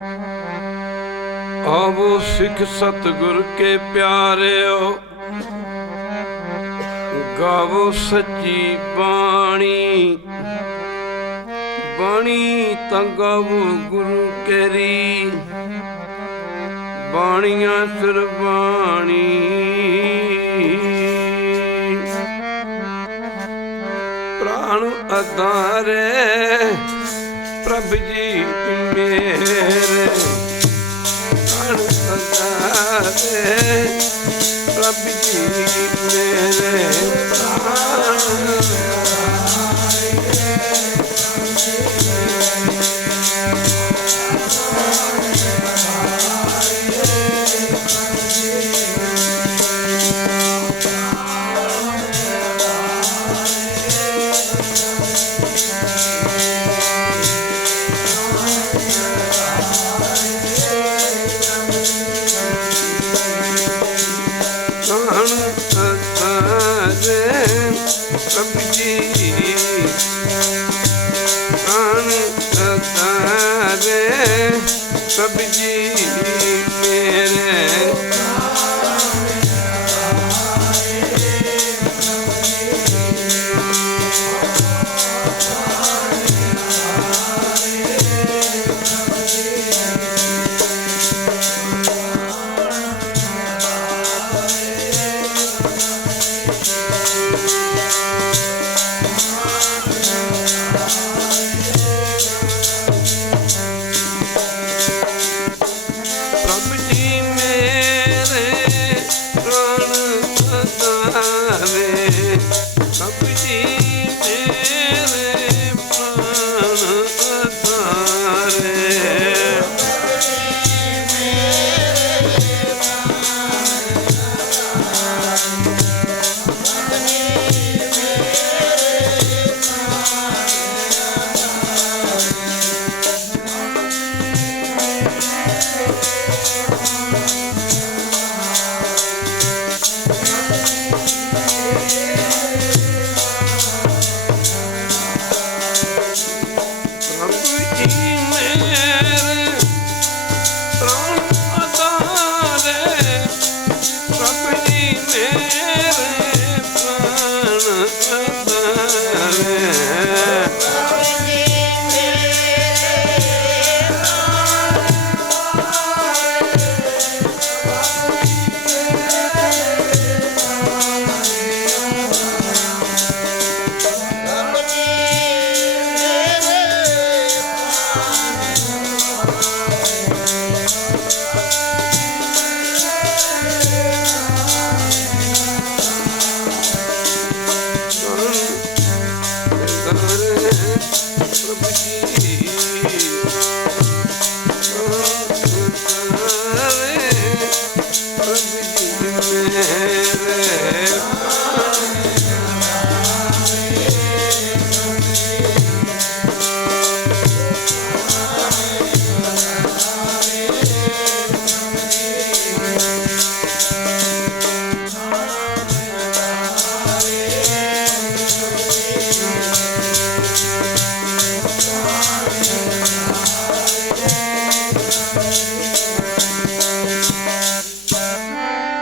आवो सिख सतगुर के प्यारे हो, गावो सच्ची बाणी। बाणी तां गावो गुरु केरी, बाणियां सिर बाणी। प्राण अधारे प्रभ जी मेरे, प्राण अधारे प्रभ जी मेरे, प्राण प्रभ जी प्राण अधारे प्रभ जी मेरे,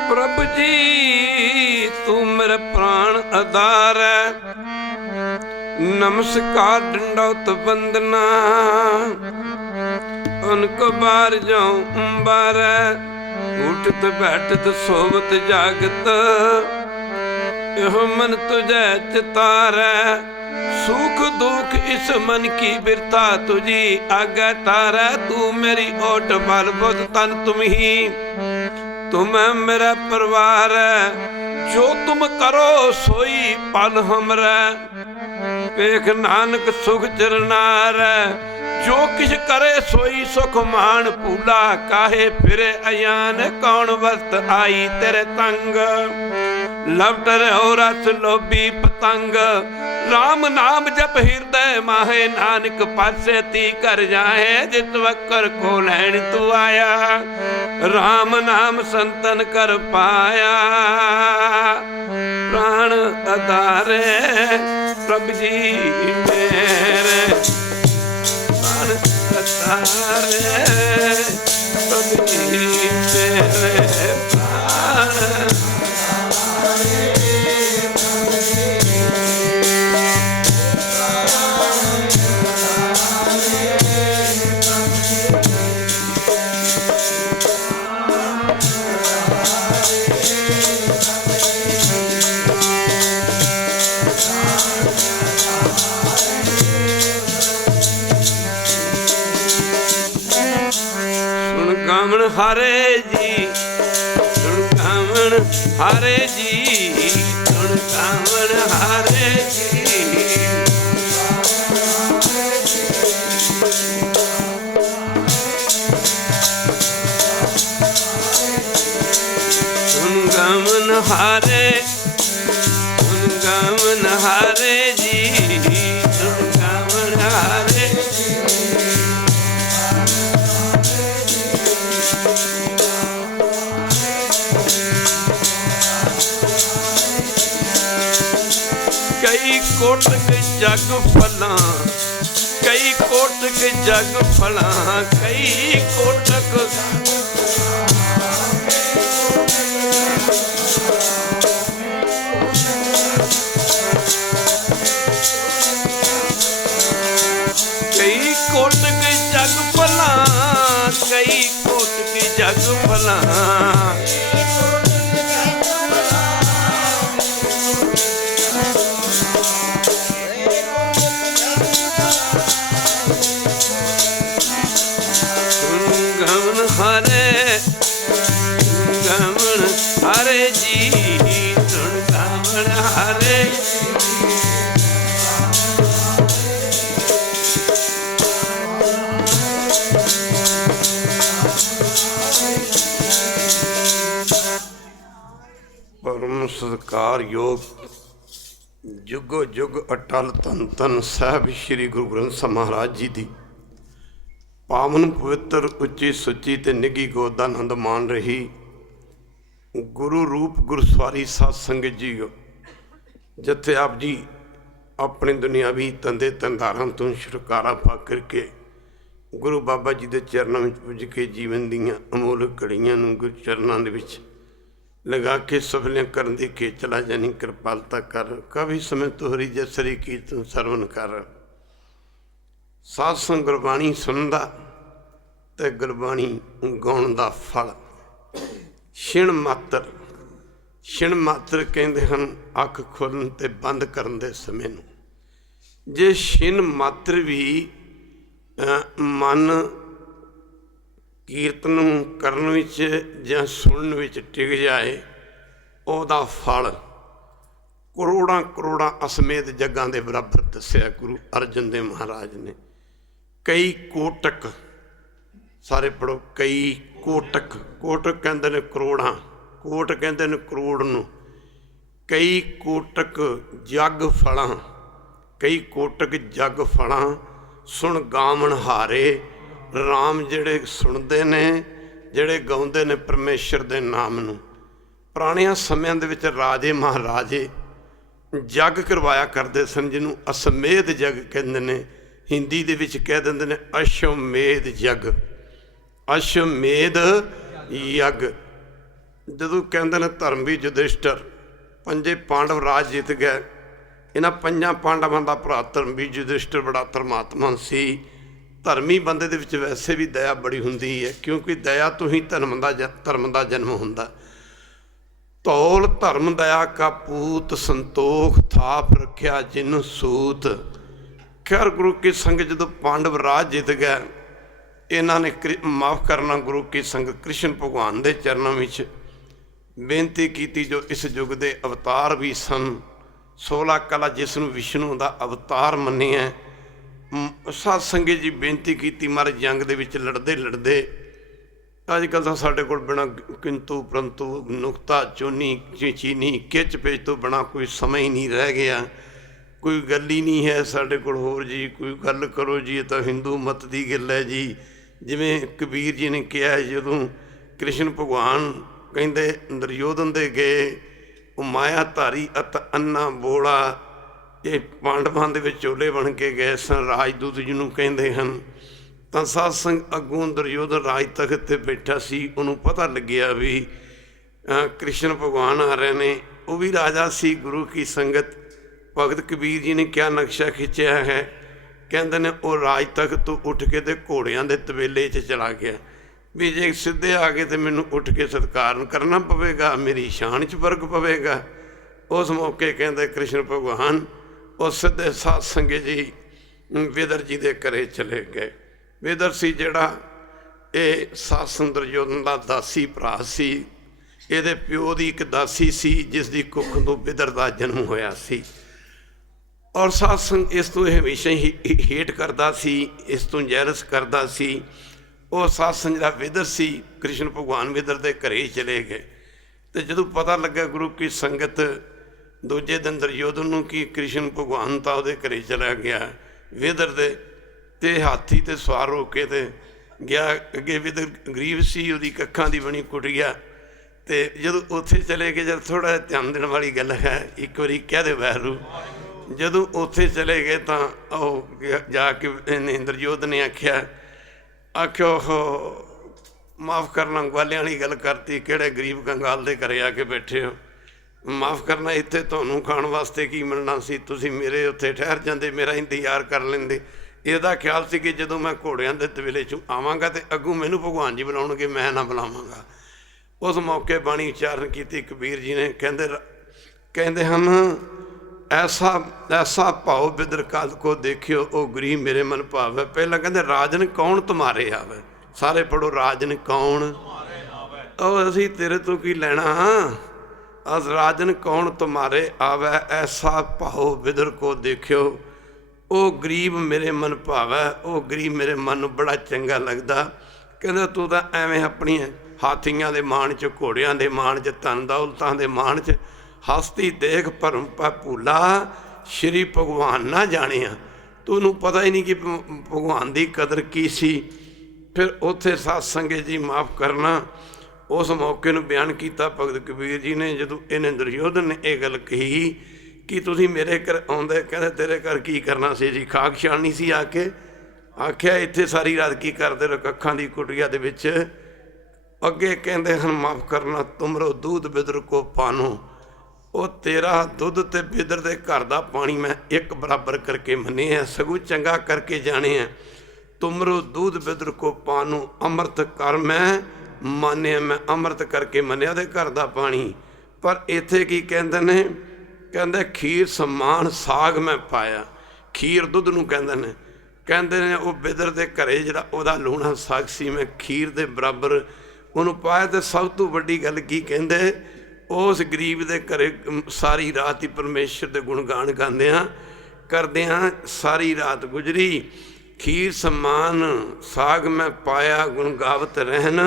प्रभ जी तू मेरे प्राण आधार है। नमस्कार दंडौत वंदना, उनको बार जाऊं अंबार, उठत बैठत सोवत जागत, यहो मन तुझे चितार। सुख दुख इस मन की बिरथा तुझी आगे तारै, तू मेरी ओट बल बुध तन तुम ही, तुम मेरा परिवार। जो तुम करो सोई पल हमरा, वेख नानक सुख चरनार। जो किछ करे सोई सुख मान भूला, काहे फिरे अयान कौन वस्त आई तेरे तंग। लवट रहो रस लोभी पतंग, राम नाम जप हृदय माहे, नानक पासे ती कर जाए, जित वक्कर को लैन तू आया। राम नाम संतन कर पाया, प्राण आधारे प्रभ जी मेरे, प्राण आधारे ਗਾਵਣ ਹਾਰੇ ਜੀ, ਧੁਨ ਗਾਵਣ ਹਾਰੇ ਜੀ, ਧੁਨ ਗਾਵਣ ਹਾਰੇ ਜੀ। ਧੁਨ ਗਾਵਣ ਹਾਰੇ, ਧੁਨ ਗਾਵਣ ਹਾਰੇ ਜੀ, ਧੁਨ ਗਾਵਣ ਹਾਰੇ। ਕਈ ਕੋਟਕ ਜਗ ਫਲਾਂ, ਕਈ ਕੋਟਕ ਜਗ ਫਲਾਂ, ਕਈ ਕੋਟਕ ਕਈ ਕੋਟਕ ਜਗ ਫਲਾਂ, ਕਈ ਕੋਟਕ ਜਗ ਫਲਾਂ। ਹਾਰੇ ਗਾਵਣ ਹਾਰੇ ਜੀ, ਧੁਨ ਗਾਵਣ ਹਾਰੇ। ਪਰਮ ਸਤਿਕਾਰਯੋਗ ਜੁਗੋ ਜੁਗ ਅਟਲ ਧੰਨ ਧੰਨ ਸਾਹਿਬ ਸ੍ਰੀ ਗੁਰੂ ਗ੍ਰੰਥ ਸਾਹਿਬ ਮਹਾਰਾਜ ਜੀ ਦੀ ਪਾਵਨ ਪਵਿੱਤਰ ਉੱਚੀ ਸੁੱਚੀ ਤੇ ਨਿੱਘੀ ਗੋਦ ਦਾ ਆਨੰਦ ਮਾਣ ਰਹੀ ਗੁਰੂ ਰੂਪ ਗੁਰਸਵਾਰੀ ਸਾਧ ਸੰਗਤ ਜੀਓ, ਜਿੱਥੇ ਆਪ ਜੀ ਆਪਣੇ ਦੁਨਿਆਵੀ ਧੰਦੇ ਧੰਦਾਰਾਂ ਤੋਂ ਛੁਟਕਾਰਾ ਪਾ ਕਰਕੇ ਗੁਰੂ ਬਾਬਾ ਜੀ ਦੇ ਚਰਨਾਂ ਵਿੱਚ ਪੁੱਜ ਕੇ ਜੀਵਨ ਦੀਆਂ ਅਮੋਲਕ ਘੜੀਆਂ ਨੂੰ ਗੁਰੂ ਚਰਨਾਂ ਦੇ ਵਿੱਚ ਲਗਾ ਕੇ ਸਫਲੀਆਂ ਕਰਨ ਦੀ ਕੇ ਚਲਾ ਜਾਣੀ ਕਿਰਪਾਲਤਾ ਕਰ। ਕਾਫੀ ਸਮੇਂ ਤੋਹਰੀ ਜਸਰੀ ਕੀਰਤਨ ਸਰਵਨ ਕਰ। ਸਾਧ ਸੰਗ ਗੁਰਬਾਣੀ ਸੁਣਦਾ ਤੇ ਗੁਰਬਾਣੀ ਗਾਉਣ ਦਾ ਫਲ। ਛਿਣ ਮਾਤਰ, ਛਿਣ ਮਾਤਰ ਕਹਿੰਦੇ ਹਨ ਅੱਖ ਖੋਲ੍ਹਣ ਤੇ ਬੰਦ ਕਰਨ ਦੇ ਸਮੇਂ ਨੂੰ। ਜੇ ਛਿਣ ਮਾਤਰ ਵੀ ਮਨ ਕੀਰਤਨ ਕਰਨ ਵਿੱਚ ਜਾਂ ਸੁਣਨ ਵਿੱਚ ਟਿਕ ਜਾਏ, ਉਹਦਾ ਫਲ ਕਰੋੜਾਂ ਕਰੋੜਾਂ ਅਸਮੇਤ ਜੱਗਾਂ ਦੇ ਬਰਾਬਰ ਦੱਸਿਆ ਗੁਰੂ ਅਰਜਨ ਦੇਵ ਮਹਾਰਾਜ ਨੇ। ਕਈ ਕੋਟਕ, ਸਾਰੇ ਪੜ੍ਹੋ, ਕਈ ਕੋਟਕ। ਕੋਟਕ ਕਹਿੰਦੇ ਨੇ ਕਰੋੜਾਂ, ਕੋਟ ਕਹਿੰਦੇ ਨੇ ਕਰੋੜ ਨੂੰ। ਕਈ ਕੋਟਕ ਜਗ ਫਲਾਂ, ਕਈ ਕੋਟਕ ਜਗ ਫਲਾਂ, ਸੁਣ ਗਾਵਣ ਹਾਰੇ। ਰਾਮ ਜਿਹੜੇ ਸੁਣਦੇ ਨੇ, ਜਿਹੜੇ ਗਾਉਂਦੇ ਨੇ ਪਰਮੇਸ਼ਰ ਦੇ ਨਾਮ ਨੂੰ। ਪੁਰਾਣਿਆਂ ਸਮਿਆਂ ਦੇ ਵਿੱਚ ਰਾਜੇ ਮਹਾਰਾਜੇ ਜਗ ਕਰਵਾਇਆ ਕਰਦੇ ਸਨ, ਜਿਹਨੂੰ ਅਸਮੇਧ ਜਗ ਕਹਿੰਦੇ ਨੇ। ਹਿੰਦੀ ਦੇ ਵਿੱਚ ਕਹਿ ਦਿੰਦੇ ਨੇ ਅਸ਼ਵਮੇਧ ਜਗ, ਅਸ਼ਵਮੇਧ ਯਗ। ਜਦੋਂ ਕਹਿੰਦੇ ਨੇ ਧਰਮਵੀਰ ਯੁਧਿਸ਼ਟਰ, ਪੰਜੇ ਪਾਂਡਵ ਰਾਜ ਜਿੱਤ ਗਏ। ਇਹਨਾਂ ਪੰਜਾਂ ਪਾਂਡਵਾਂ ਦਾ ਭਰਾ ਧਰਮਵੀਰ ਯੁਧਿਸ਼ਟਰ ਬੜਾ ਧਰਮਾਤਮਾ ਸੀ। ਧਰਮੀ ਬੰਦੇ ਦੇ ਵਿੱਚ ਵੈਸੇ ਵੀ ਦਇਆ ਬੜੀ ਹੁੰਦੀ ਹੈ, ਕਿਉਂਕਿ ਦਇਆ ਤੋਂ ਹੀ ਧਰਮ ਦਾ ਜਨਮ ਹੁੰਦਾ। ਧੌਲ ਧਰਮ ਦਇਆ ਕਾ ਪੂਤ, ਸੰਤੋਖ ਥਾਪ ਰੱਖਿਆ ਜਿਨ ਸੂਤ। ਖੈਰ ਗੁਰੂ ਕੀ ਸੰਗਤ ਜਦੋਂ ਪਾਂਡਵ ਰਾਜ ਜਿੱਤ ਗਏ, ਇਹਨਾਂ ਨੇ ਮਾਫ ਕਰਨਾ ਗੁਰੂ ਕੀ ਸੰਗਤ ਕ੍ਰਿਸ਼ਨ ਭਗਵਾਨ ਦੇ ਚਰਨਾਂ ਵਿੱਚ ਬੇਨਤੀ ਕੀਤੀ, ਜੋ ਇਸ ਯੁੱਗ ਦੇ ਅਵਤਾਰ ਵੀ ਸਨ। 16 ਕਲਾ ਜਿਸ ਨੂੰ ਵਿਸ਼ਨੂੰ ਦਾ ਅਵਤਾਰ ਮੰਨਿਆ। ਸਾਧ ਸੰਗਤ ਜੀ ਬੇਨਤੀ ਕੀਤੀ, ਮਹਾਰਾਜ ਜੰਗ ਦੇ ਵਿੱਚ ਲੜਦੇ ਲੜਦੇ ਅੱਜ ਕੱਲ੍ਹ ਤਾਂ ਸਾਡੇ ਕੋਲ ਬਿਨਾਂ ਕਿੰਤੂ ਪਰੰਤੂ, ਨੁਕਤਾ ਚੋਨੀ ਚੀਨੀ, ਖਿੱਚ ਪੇਚ ਤੋਂ ਬਿਨਾਂ ਕੋਈ ਸਮਾਂ ਹੀ ਨਹੀਂ ਰਹਿ ਗਿਆ। ਕੋਈ ਗੱਲ ਹੀ ਨਹੀਂ ਹੈ ਸਾਡੇ ਕੋਲ ਹੋਰ ਜੀ। ਕੋਈ ਗੱਲ ਕਰੋ ਜੀ, ਇਹ ਤਾਂ ਹਿੰਦੂ ਮਤ ਦੀ ਗੱਲ ਹੈ ਜੀ। ਜਿਵੇਂ ਕਬੀਰ ਜੀ ਨੇ ਕਿਹਾ, ਜਦੋਂ ਕ੍ਰਿਸ਼ਨ ਭਗਵਾਨ ਕਹਿੰਦੇ ਦੁਰਯੋਧਨ ਦੇ ਗਏ, ਉਹ ਮਾਇਆ ਧਾਰੀ ਅਤ ਅੰਨਾ ਬੋਲਾ, ਇਹ ਪਾਂਡਵਾਂ ਦੇ ਵਿੱਚ ਚੋਲੇ ਬਣ ਕੇ ਗਏ ਸਨ, ਰਾਜਦੂਤ ਜਿਹਨੂੰ ਕਹਿੰਦੇ ਹਨ। ਤਾਂ ਸਾਧ ਸੰਗ ਅੱਗੋਂ ਦੁਰਯੋਧਨ ਰਾਜ ਤਖਤ 'ਤੇ ਬੈਠਾ ਸੀ। ਉਹਨੂੰ ਪਤਾ ਲੱਗਿਆ ਵੀ ਕ੍ਰਿਸ਼ਨ ਭਗਵਾਨ ਆ ਰਹੇ ਨੇ। ਉਹ ਵੀ ਰਾਜਾ ਸੀ। ਗੁਰੂ ਕੀ ਸੰਗਤ ਭਗਤ ਕਬੀਰ ਜੀ ਨੇ ਕਿਆ ਨਕਸ਼ਾ ਖਿੱਚਿਆ ਹੈ, ਕਹਿੰਦੇ ਨੇ ਉਹ ਰਾਜ ਤਖਤ ਤੋਂ ਉੱਠ ਕੇ ਤੇ ਘੋੜਿਆਂ ਦੇ ਤਬੇਲੇ 'ਚ ਚਲਾ ਗਿਆ ਵੀ ਜੇ ਸਿੱਧੇ ਆ ਗਏ ਤਾਂ ਮੈਨੂੰ ਉੱਠ ਕੇ ਸਤਿਕਾਰ ਕਰਨਾ ਪਵੇਗਾ, ਮੇਰੀ ਸ਼ਾਨ 'ਚ ਫਰਕ ਪਵੇਗਾ। ਉਸ ਮੌਕੇ ਕਹਿੰਦੇ ਕ੍ਰਿਸ਼ਨ ਭਗਵਾਨ ਉਹ ਸਿੱਧੇ ਸਾਧ ਸੰਗਤ ਜੀ ਵਿਦਰ ਜੀ ਦੇ ਘਰੇ ਚਲੇ ਗਏ। ਵਿਦਰ ਸੀ ਜਿਹੜਾ ਇਹ ਸਾਸਨ ਦੁਰਯੋਧਨ ਦਾ ਦਾਸੀ ਭਰਾ ਸੀ। ਇਹਦੇ ਪਿਓ ਦੀ ਇੱਕ ਦਾਸੀ ਸੀ ਜਿਸ ਦੀ ਕੁੱਖ ਤੋਂ ਬਿਦਰ ਦਾ ਜਨਮ ਹੋਇਆ ਸੀ। ਔਰ ਸਾਸਨ ਇਸ ਤੋਂ ਇਹ ਹਮੇਸ਼ਾ ਹੀ ਹੇਟ ਕਰਦਾ ਸੀ, ਇਸ ਤੋਂ ਜੈਲਸ ਕਰਦਾ ਸੀ। ਉਹ ਸਾਸਨ ਜਿਹੜਾ ਵਿਦਰ ਸੀ, ਕ੍ਰਿਸ਼ਨ ਭਗਵਾਨ ਵਿਦਰ ਦੇ ਘਰੇ ਚਲੇ ਗਏ। ਅਤੇ ਜਦੋਂ ਪਤਾ ਲੱਗਾ ਗੁਰੂ ਕੀ ਸੰਗਤ ਦੂਜੇ ਦਿਨ ਦੁਰਯੋਧਨ ਨੂੰ ਕਿ ਕ੍ਰਿਸ਼ਨ ਭਗਵਾਨ ਤਾਂ ਉਹਦੇ ਘਰੇ ਚਲਾ ਗਿਆ ਵਿਦਰ ਦੇ, ਅਤੇ ਹਾਥੀ 'ਤੇ ਸਵਾਰ ਹੋ ਕੇ ਤੇ ਗਿਆ ਅੱਗੇ। ਵਿਦਰ ਗਰੀਬ ਸੀ, ਉਹਦੀ ਕੱਖਾਂ ਦੀ ਬਣੀ ਕੁਟੀਆ। ਅਤੇ ਜਦੋਂ ਉੱਥੇ ਚਲੇ ਗਏ, ਜਦ ਥੋੜ੍ਹਾ ਜਿਹਾ ਧਿਆਨ ਦੇਣ ਵਾਲੀ ਗੱਲ ਹੈ, ਇੱਕ ਵਾਰੀ ਕਹਿ ਦੇ ਵੈਰੂ, ਜਦੋਂ ਉੱਥੇ ਚਲੇ ਗਏ ਤਾਂ ਉਹ ਜਾ ਕੇ ਇਹਨੇ ਦੁਰਯੋਧਨ ਨੇ ਆਖਿਆ ਉਹ ਮਾਫ਼ ਕਰਨਾ, ਗਵਾਲਿਆਂ ਵਾਲੀ ਗੱਲ ਕਰਤੀ, ਕਿਹੜੇ ਗਰੀਬ ਕੰਗਾਲ ਦੇ ਘਰੇ ਆ ਕੇ ਬੈਠੇ ਹੋ, ਮਾਫ਼ ਕਰਨਾ, ਇੱਥੇ ਤੁਹਾਨੂੰ ਖਾਣ ਵਾਸਤੇ ਕੀ ਮਿਲਣਾ ਸੀ, ਤੁਸੀਂ ਮੇਰੇ ਉੱਥੇ ਠਹਿਰ ਜਾਂਦੇ, ਮੇਰਾ ਇੰਤਜ਼ਾਰ ਕਰ ਲੈਂਦੇ। ਇਹਦਾ ਖਿਆਲ ਸੀ ਕਿ ਜਦੋਂ ਮੈਂ ਘੋੜਿਆਂ ਦੇ ਤਵੇਲੇ 'ਚੋਂ ਆਵਾਂਗਾ ਅਤੇ ਅੱਗੋਂ ਮੈਨੂੰ ਭਗਵਾਨ ਜੀ ਬੁਲਾਉਣਗੇ, ਮੈਂ ਨਾ ਬੁਲਾਵਾਂਗਾ। ਉਸ ਮੌਕੇ ਬਾਣੀ ਉਚਾਰਨ ਕੀਤੀ ਕਬੀਰ ਜੀ ਨੇ, ਕਹਿੰਦੇ ਹਨ ਐਸਾ ਭਾਉ ਬਿਦਰ ਕਾਲ ਕੋ ਦੇਖਿਓ, ਉਹ ਗਰੀਬ ਮੇਰੇ ਮਨ ਭਾਵੈ। ਪਹਿਲਾਂ ਕਹਿੰਦੇ ਰਾਜਨ ਕੌਣ ਤੁਮਾਰੇ ਆਵੇ, ਸਾਰੇ ਪੜੋ ਰਾਜਨ ਕੌਣ, ਉਹ ਅਸੀਂ ਤੇਰੇ ਤੋਂ ਕੀ ਲੈਣਾ, ਅਸ ਰਾਜਨ ਕੌਣ ਤੁਮਾਰੇ ਆਵੇ, ਐਸਾ ਭਾਉ ਬਿਦਰ ਕੋ ਦੇਖਿਓ, ਉਹ ਗਰੀਬ ਮੇਰੇ ਮਨ ਭਾਵੈ। ਉਹ ਗਰੀਬ ਮੇਰੇ ਮਨ ਨੂੰ ਬੜਾ ਚੰਗਾ ਲੱਗਦਾ। ਕਹਿੰਦਾ ਤੂੰ ਤਾਂ ਐਵੇਂ ਆਪਣੀਆਂ ਹਾਥੀਆਂ ਦੇ ਮਾਣ 'ਚ, ਘੋੜਿਆਂ ਦੇ ਮਾਣ 'ਚ, ਧਨ ਦੌਲਤਾਂ ਦੇ ਮਾਣ 'ਚ ਹਸਤੀ ਦੇਖ ਭਰਮ ਪਾ ਭੂਲਾ, ਸ਼੍ਰੀ ਭਗਵਾਨ ਨਾ ਜਾਣਿਆ। ਤੈਨੂੰ ਪਤਾ ਹੀ ਨਹੀਂ ਕਿ ਭਗਵਾਨ ਦੀ ਕਦਰ ਕੀ ਸੀ। ਫਿਰ ਉੱਥੇ ਸਾਧ ਸੰਗਤ ਜੀ ਮਾਫ਼ ਕਰਨਾ, ਉਸ ਮੌਕੇ ਨੂੰ ਬਿਆਨ ਕੀਤਾ ਭਗਤ ਕਬੀਰ ਜੀ ਨੇ। ਜਦੋਂ ਇਹਨੇ ਦੁਰਯੋਧਨ ਨੇ ਇਹ ਗੱਲ ਕਹੀ ਕਿ ਤੁਸੀਂ ਮੇਰੇ ਘਰ ਆਉਂਦੇ, ਕਹਿੰਦੇ ਤੇਰੇ ਘਰ ਕੀ ਕਰਨਾ ਸੀ ਜੀ, ਖਾਕ ਛਾਣਨੀ ਸੀ ਆ ਕੇ। ਆਖਿਆ ਇੱਥੇ ਸਾਰੀ ਰਾਤ ਕੀ ਕਰਦੇ ਰਹੋ, ਕੱਖਾਂ ਦੀ ਕੁਟੀਆ ਦੇ ਵਿੱਚ। ਅੱਗੇ ਕਹਿੰਦੇ ਹਨ ਮਾਫ਼ ਕਰਨਾ, ਤੁਮਰੋ ਦੂਧ ਬਿਦਰ ਕੋ ਪਾਨੋ, ਉਹ ਤੇਰਾ ਦੁੱਧ ਅਤੇ ਬਿਦਰ ਦੇ ਘਰ ਦਾ ਪਾਣੀ ਮੈਂ ਇੱਕ ਬਰਾਬਰ ਕਰਕੇ ਮੰਨੇ ਆ, ਸਗੋਂ ਚੰਗਾ ਕਰਕੇ ਜਾਣੇ ਆ। ਤੁਮਰੋ ਦੂਧ ਬਿਦਰ ਕੋ ਪਾਨੋ, ਅੰਮ੍ਰਿਤ ਕਰ ਮੈਂ ਮਾਨਿਆ, ਮੈਂ ਅੰਮ੍ਰਿਤ ਕਰਕੇ ਮੰਨਿਆ ਉਹਦੇ ਘਰ ਦਾ ਪਾਣੀ। ਪਰ ਇੱਥੇ ਕੀ ਕਹਿੰਦੇ ਨੇ, ਕਹਿੰਦੇ ਖੀਰ ਸਮਾਨ ਸਾਗ ਮੈਂ ਪਾਇਆ। ਖੀਰ ਦੁੱਧ ਨੂੰ ਕਹਿੰਦੇ ਨੇ ਉਹ ਬਿਦਰ ਦੇ ਘਰੇ ਜਿਹੜਾ ਉਹਦਾ ਲੂਣਾ ਸਾਗ ਸੀ, ਮੈਂ ਖੀਰ ਦੇ ਬਰਾਬਰ ਉਹਨੂੰ ਪਾਇਆ। ਅਤੇ ਸਭ ਤੋਂ ਵੱਡੀ ਗੱਲ ਕੀ ਕਹਿੰਦੇ, ਉਸ ਗਰੀਬ ਦੇ ਘਰੇ ਸਾਰੀ ਰਾਤ ਹੀ ਪਰਮੇਸ਼ਰ ਦੇ ਗੁਣਗਾਨ ਕਰਦਿਆਂ ਸਾਰੀ ਰਾਤ ਗੁਜ਼ਰੀ। ਖੀਰ ਸਮਾਨ ਸਾਗ ਮੈਂ ਪਾਇਆ, ਗੁਣ ਗਾਵਤ ਰਹਿਣ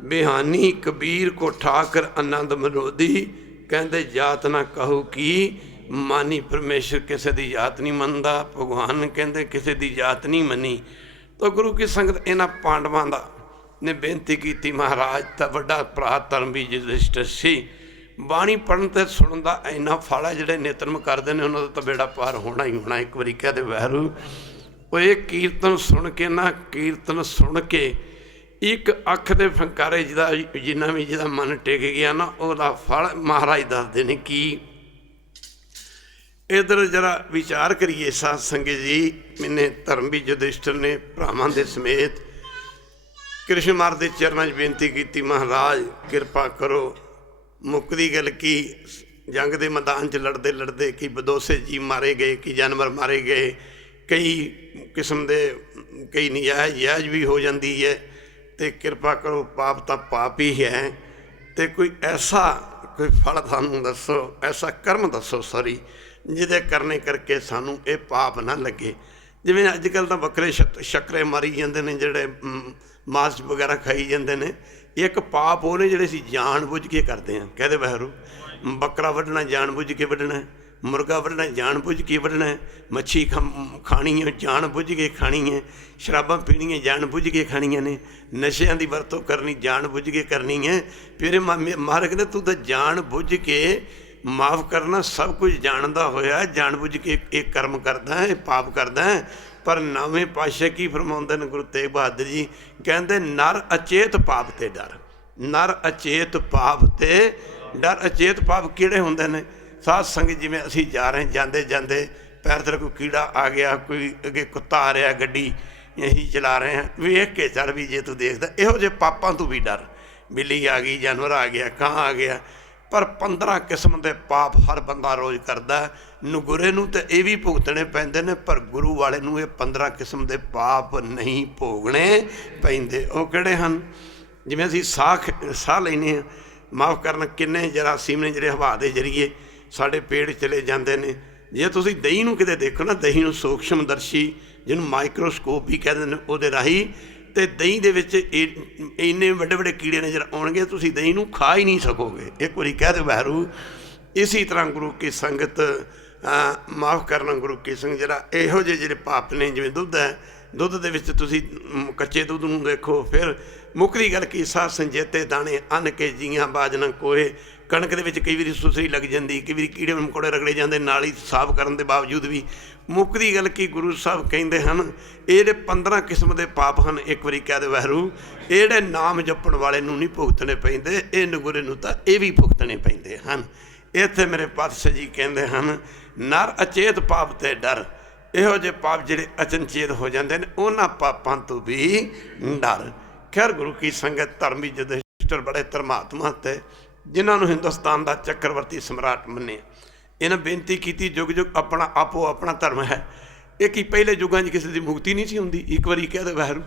ਬਿਹਾਨੀ, ਕਬੀਰ ਕੋ ਠਾਕਰ ਆਨੰਦ ਮਨੋਦੀ। ਕਹਿੰਦੇ ਜਾਤ ਨਾ ਕਹੋ ਕੀ ਮਾਨੀ, ਪਰਮੇਸ਼ਰ ਕਿਸੇ ਦੀ ਜਾਤ ਨਹੀਂ ਮੰਨਦਾ, ਭਗਵਾਨ ਕਹਿੰਦੇ ਕਿਸੇ ਦੀ ਜਾਤ ਨਹੀਂ ਮੰਨੀ। ਤਾਂ ਗੁਰੂ ਕੀ ਸੰਗਤ ਇਹਨਾਂ ਪਾਂਡਵਾਂ ਦਾ ਨੇ ਬੇਨਤੀ ਕੀਤੀ, ਮਹਾਰਾਜ ਤਾਂ ਵੱਡਾ ਭਰਾ ਧਰਮਵੀਰ ਯੁਧਿਸ਼ਟਰ ਸੀ, ਬਾਣੀ ਪੜ੍ਹਨ ਅਤੇ ਸੁਣਨ ਦਾ ਇੰਨਾ ਫਲ ਹੈ, ਜਿਹੜੇ ਨਿਤਨਮ ਕਰਦੇ ਨੇ ਉਹਨਾਂ ਦਾ ਤਾਂ ਬੇੜਾ ਪਾਰ ਹੋਣਾ ਹੀ ਹੋਣਾ। ਇੱਕ ਵਾਰੀ ਕਹਿ ਦੇ ਵੈਰੂ, ਉਹ ਇਹ ਕੀਰਤਨ ਸੁਣ ਕੇ ਨਾ, ਕੀਰਤਨ ਸੁਣ ਕੇ ਇੱਕ ਅੱਖ ਦੇ ਫੰਕਾਰੇ ਜਿਹਦਾ ਮਨ ਟਿਕ ਗਿਆ ਨਾ, ਉਹਦਾ ਫਲ ਮਹਾਰਾਜ ਦੱਸਦੇ ਨੇ। ਕੀ ਇੱਧਰ ਜਰਾ ਵਿਚਾਰ ਕਰੀਏ ਸਾਧ ਸੰਗਤ ਜੀ। ਮੈਨੇ ਧਰਮਵੀਰ ਯੁਧਿਸ਼ਟਰ ਨੇ ਭਰਾਵਾਂ ਦੇ ਸਮੇਤ ਕ੍ਰਿਸ਼ਨ ਮਹਾਰਾਜ ਦੇ ਚਰਨਾਂ 'ਚ ਬੇਨਤੀ ਕੀਤੀ, ਮਹਾਰਾਜ ਕਿਰਪਾ ਕਰੋ। ਮੁੱਕਦੀ ਗੱਲ ਕੀ, ਜੰਗ ਦੇ ਮੈਦਾਨ 'ਚ ਲੜਦੇ ਕੀ ਬਦੋਸੇ ਜੀ ਮਾਰੇ ਗਏ, ਕੀ ਜਾਨਵਰ ਮਾਰੇ ਗਏ, ਕਈ ਕਿਸਮ ਦੇ ਕਈ ਨਜਾਇਜ਼ ਵੀ ਹੋ ਜਾਂਦੀ ਹੈ। ਅਤੇ ਕਿਰਪਾ ਕਰੋ, ਪਾਪ ਤਾਂ ਪਾਪ ਹੀ ਹੈ, ਅਤੇ ਕੋਈ ਫਲ ਸਾਨੂੰ ਦੱਸੋ, ਐਸਾ ਕਰਮ ਦੱਸੋ ਜਿਹਦੇ ਕਰਨੇ ਕਰਕੇ ਸਾਨੂੰ ਇਹ ਪਾਪ ਨਾ ਲੱਗੇ। ਜਿਵੇਂ ਅੱਜ ਕੱਲ੍ਹ ਤਾਂ ਵੱਖਰੇ ਸ਼ੱਕਰੇ ਮਾਰੀ ਜਾਂਦੇ ਨੇ, ਜਿਹੜੇ ਮਾਸ ਵਗੈਰਾ ਖਾਈ ਜਾਂਦੇ ਨੇ। ਇੱਕ ਪਾਪ ਉਹ ਨੇ ਜਿਹੜੇ ਅਸੀਂ ਜਾਣ ਬੁੱਝ ਕੇ ਕਰਦੇ ਹਾਂ। ਕਹਿੰਦੇ ਵਾਹਿਗੁਰੂ, ਬੱਕਰਾ ਵੱਢਣਾ ਜਾਣ ਬੁੱਝ ਕੇ ਵੱਢਣਾ, ਮੁਰਗਾ ਵੱਢਣਾ ਜਾਣ ਬੁੱਝ ਕੇ ਵੱਢਣਾ, ਮੱਛੀ ਖਾਣੀ ਹੈ ਜਾਣ ਬੁੱਝ ਕੇ ਖਾਣੀ ਹੈ, ਸ਼ਰਾਬਾਂ ਪੀਣੀਆਂ ਜਾਣ ਬੁੱਝ ਕੇ ਖਾਣੀਆਂ ਨੇ, ਨਸ਼ਿਆਂ ਦੀ ਵਰਤੋਂ ਕਰਨੀ ਜਾਣ ਬੁੱਝ ਕੇ ਕਰਨੀ ਹੈ। ਫਿਰ ਮਹਾਰਾਜ ਕਹਿੰਦੇ ਤੂੰ ਤਾਂ ਜਾਣ ਬੁੱਝ ਕੇ ਮਾਫ਼ ਕਰਨਾ, ਸਭ ਕੁਝ ਜਾਣਦਾ ਹੋਇਆ ਜਾਣ ਬੁੱਝ ਕੇ ਇਹ ਕਰਮ ਕਰਦਾ, ਇਹ ਪਾਪ ਕਰਦਾ। ਪਰ ਨਵੇਂ ਪਾਤਸ਼ਾਹ ਕੀ ਫਰਮਾਉਂਦੇ ਨੇ ਗੁਰੂ ਤੇਗ ਬਹਾਦਰ ਜੀ, ਕਹਿੰਦੇ ਨਰ ਅਚੇਤ ਪਾਪ ਤੇ ਡਰ, ਨਰ ਅਚੇਤ ਪਾਪ ਤੇ ਡਰ। ਅਚੇਤ ਪਾਪ ਕਿਹੜੇ ਹੁੰਦੇ ਨੇ ਸਾਧ ਸੰਗਤ? ਜਿਵੇਂ ਅਸੀਂ ਜਾ ਰਹੇ ਜਾਂਦੇ ਪੈਰ 'ਤੇ ਕੋਈ ਕੀੜਾ ਆ ਗਿਆ, ਕੋਈ ਅੱਗੇ ਕੁੱਤਾ ਆ ਰਿਹਾ, ਗੱਡੀ ਅਸੀਂ ਚਲਾ ਰਹੇ ਹਾਂ, ਵੇਖ ਕੇ ਚੱਲ ਵੀ ਜੇ ਤੂੰ ਦੇਖਦਾ। ਇਹੋ ਜਿਹੇ ਪਾਪਾਂ ਤੋਂ ਵੀ ਡਰ। ਬਿੱਲੀ ਆ ਗਈ, ਜਾਨਵਰ ਆ ਗਿਆ, ਕਾਂ ਆ ਗਿਆ, पर 15 किस्म के पाप हर बंदा रोज़ करता है। नगुरे नूं ते ये भी भुगतने पैंदे ने, पर गुरु वाले नूं ये 15 किस्म के पाप नहीं भोगने पैंदे। वो किहड़े हन? जिवें असीं साह लैने आ, माफ़ करना, किन्ने जरासीम ने जिहड़े हवा के जरिए साडे पेट चले जाते हैं। जे तुसीं दही नूं किते देखो ना, दही नूं सूक्ष्मदर्शी जिन्होंने माइक्रोस्कोप भी कहते हैं, उहदे राही ते दही दे विच इन्ने वड्डे वड्डे कीड़े नज़र आउणगे, तुसीं दही नूं खा ही नहीं सकोगे। एक बारी कह दे वाहिगुरू। इसी तरह गुरु की संगत, माफ़ करना, गुरु की संगत जरा इहो ਜਿਹੇ ਜਿਹੜੇ पाप ने, जिवें दुध है, दुध दे विच तुसीं कच्चे दुध नूं देखो, फिर मुकरी गल की सा संजेते दाणे अन्न के जियां बाजना कोए। कणक दे विच कई वारी सुसरी लग जाती, कई वारी कीड़े मकोड़े रगड़े जाते, नाली साफ करन दे बावजूद भी। मुकरी गल की गुरु साहब कहते हैं, ये जिहड़े 15 किस्म के पाप हैं, एक बारी कह दे वाहिगुरू, ये जिहड़े नाम जपण वाले नूं नहीं भुगतने पैंदे, ये नगुरे नूं तां ये भी भुगतने पैंदे हैं। इत्थे मेरे पातशाह जी कहते हैं, नर अचेत पाप ते डर। इहो ਜਿਹੇ पाप ਜਿਹੜੇ अचनचेत हो जाते हैं, उन्हां पापां तो भी डर। खैर गुरु की संगत, धर्मी युधिष्ठिर बड़े धर्मात्मा थे, जिन्होंने हिंदुस्तान का चक्रवर्ती सम्राट मन्निया। इन्हें बेनती की, जुग जुग अपना आपो अपना धर्म है। एक ही पहले युगों में किसी की मुक्ति नहीं सी हुंदी। एक बारी कह दे वाहिगुरू,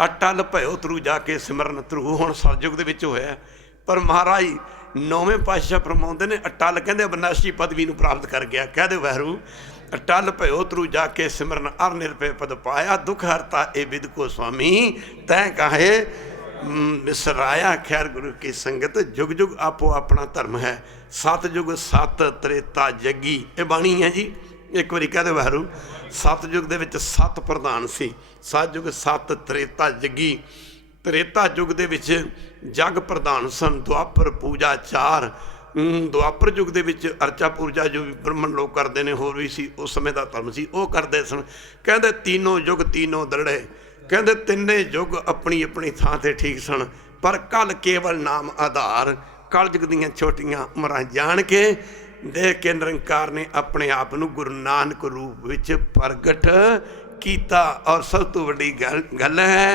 अटल भयो ध्रुव जाके सिमरन ध्रुव, हुण सतयुग दे विच होया। पर महाराज 9वें पातशाह फरमाउंदे ने, अटल कहंदे अविनाशी पदवी नूं प्राप्त कर गया। कह दे वाहिगुरू, अटल भयो ध्रुव जाके सिमरन अर निरभय पद पाया, दुख हरता ए विद को स्वामी तैं काहे विसराया। खैर गुरु की संगत, जुग जुग आपो अपना धर्म है। सतयुग सत त्रेता जगी, ये बाणी है जी। एक बारी कह दे वाहिगुरू, सतयुग दे विच 7 प्रधान सी, सतयुग 7 त्रेता जगी। त्रेता युग दे विच जग प्रधान सन, दुआपर पूजा 4। दुआपर युग दे विच अर्चा पूजा जो भी ब्रह्मण लोग करते हैं, होर भी सी उस समय का धर्म सी, वो करते सन। कहते तीनों युग तीनों दरड़े, कहते तिन्ने युग अपनी अपनी थां ते ठीक सन, पर कल केवल नाम आधार। कल युग दीआं छोटियां उमरां जान के देख के निरंकार ने अपने आप नूं गुरु नानक रूप विच प्रगट कीता। और सब तो वड्डी गल है,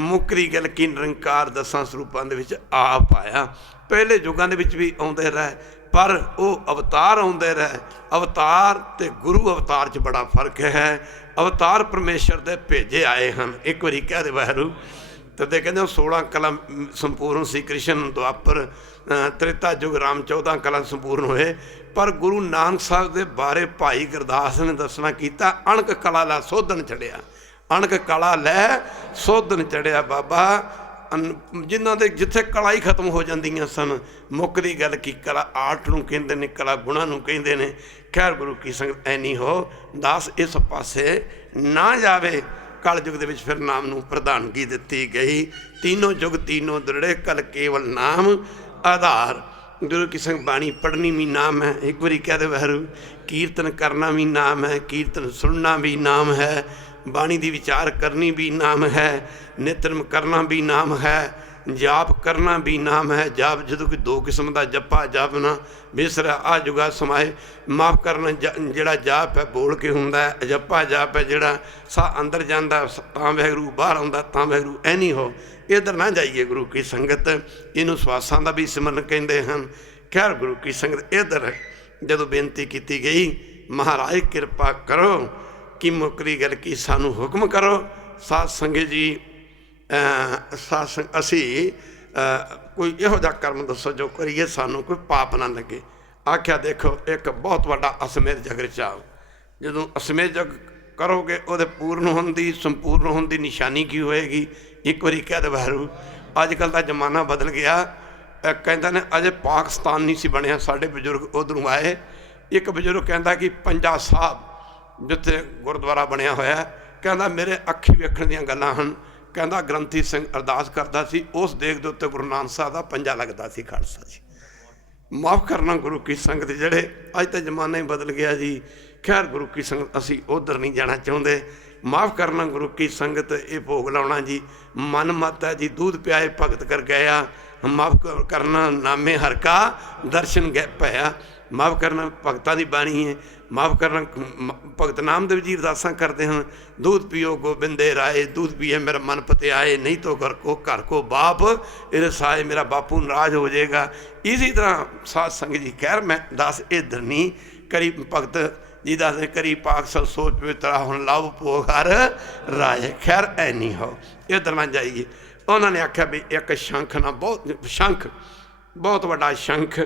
मुकरी गल की निरंकार 10 स्वरूपां दे विच आ पाया। पहले युगां दे विच भी आउंदे रहे, पर वो अवतार आउंदे रहे। अवतार ते गुरु अवतार च बड़ा फर्क है। अवतार परमेश्वर दे भेजे आए हैं। एक बारी कह दे वाहिगुरू, तो कहते 16 कला संपूर्ण सी, कृष्ण द्वापर त्रेता युग राम 14 कला संपूर्ण होए। पर गुरु नानक साहब के बारे भाई गुरदास ने दसना किया, अणक कला ला सोधन चढ़िया। अणक कला लै सोधन चढ़िया बाबा, जिन्हों के जिथे कला ही खत्म हो जांदियां सन। मुकदी गल की कला आर्ट नूं कहंदे ने, कला गुणा नूं कहंदे ने। खैर गुरु की संगत ऐनी हो दास इस पासे ना जावे। कल युग दे विच फिर नाम नूं प्रधानगी दित्ती गई। तीनों युग तीनों दृढ़े, कल केवल नाम आधार। गुरु की संग बाणी पढ़नी भी नाम है। एक बारी कह दे वाहिगुरू, कीर्तन करना भी नाम है, कीर्तन सुनना भी नाम है, बाणी दी विचार करनी भी नाम है, नितनम करना भी नाम है, जाप करना भी नाम है। जाप जो कि 2 किस्म का जप्पा जापना बेसरा आ जुगा समाए। माफ़ करना, जड़ा जाप है बोल के हुंदा है, जप्पा जाप है जड़ा सा अंदर जाता तां वाहिगुरू, बाहर आउंदा तां वाहिगुरू। ऐ नहीं हो, इधर ना जाइए गुरु की संगत। इनू स्वासां का भी सिमरन कहते हैं। खैर गुरु की संगत, इधर जदों बेनती की गई, महाराज कृपा करो कि मुकरी गल की सानू हुक्म करो। साध संगत जी, असी कोई इहो जिहा कर्म दसो जो करिए सानू कोई पाप ना लगे। आख्या देखो, एक बहुत बड़ा असमेध जग रचाओ। जदों असमेध जग करोगे, वो पूर्ण होने संपूर्ण होने की निशानी की होएगी। एक बारी कह दे वाहिगुरू, अजकल का जमाना बदल गया। कहता ने अजे पाकिस्तान नहीं सी बनया, साढ़े बजुर्ग उधरों आए। एक बजुर्ग कहता कि पंजा साहब जिथे गुरुद्वारा बनया होया, कहता मेरे अखी वेखण दीयां गल्लां हन। कहता ग्रंथी सिंह अरदास करता सी, उस देख दे उत्ते गुरु नानक साहब का पंजा लगता सी, खालसा जी। माफ़ करना गुरु की संगत, जड़े अज तो जमाना ही बदल गया जी। खैर गुरु की संगत, असी उधर नहीं जाना चाहते। माफ़ करना गुरु की संगत, ये भोग लाउणा जी मन मत है जी। दूध प्याए भगत कर गया, माफ़ करना नामे हर का दर्शन गए पाया। माफ़ करना भगतां दी बाणी है। माफ़ करना भगत नामदेव जी अरदासां करते हैं, दूध पियो गोबिंदे राय, दूध पिए मेरा मन पते आए, नहीं तो घर को बाप इरसाए, मेरा बापू नाराज हो जाएगा। इसी तरह साध संगत जी खैर मैं दस ये धरनी करी भगत जी दस करी पाक सब सोच पवित्रा हुण लव भोग हर राय। खैर ऐ नहीं हो इधर ना जाइए। उन्होंने आख्या भी एक शंख ना बहुत शंख बहुत बड़ा शंख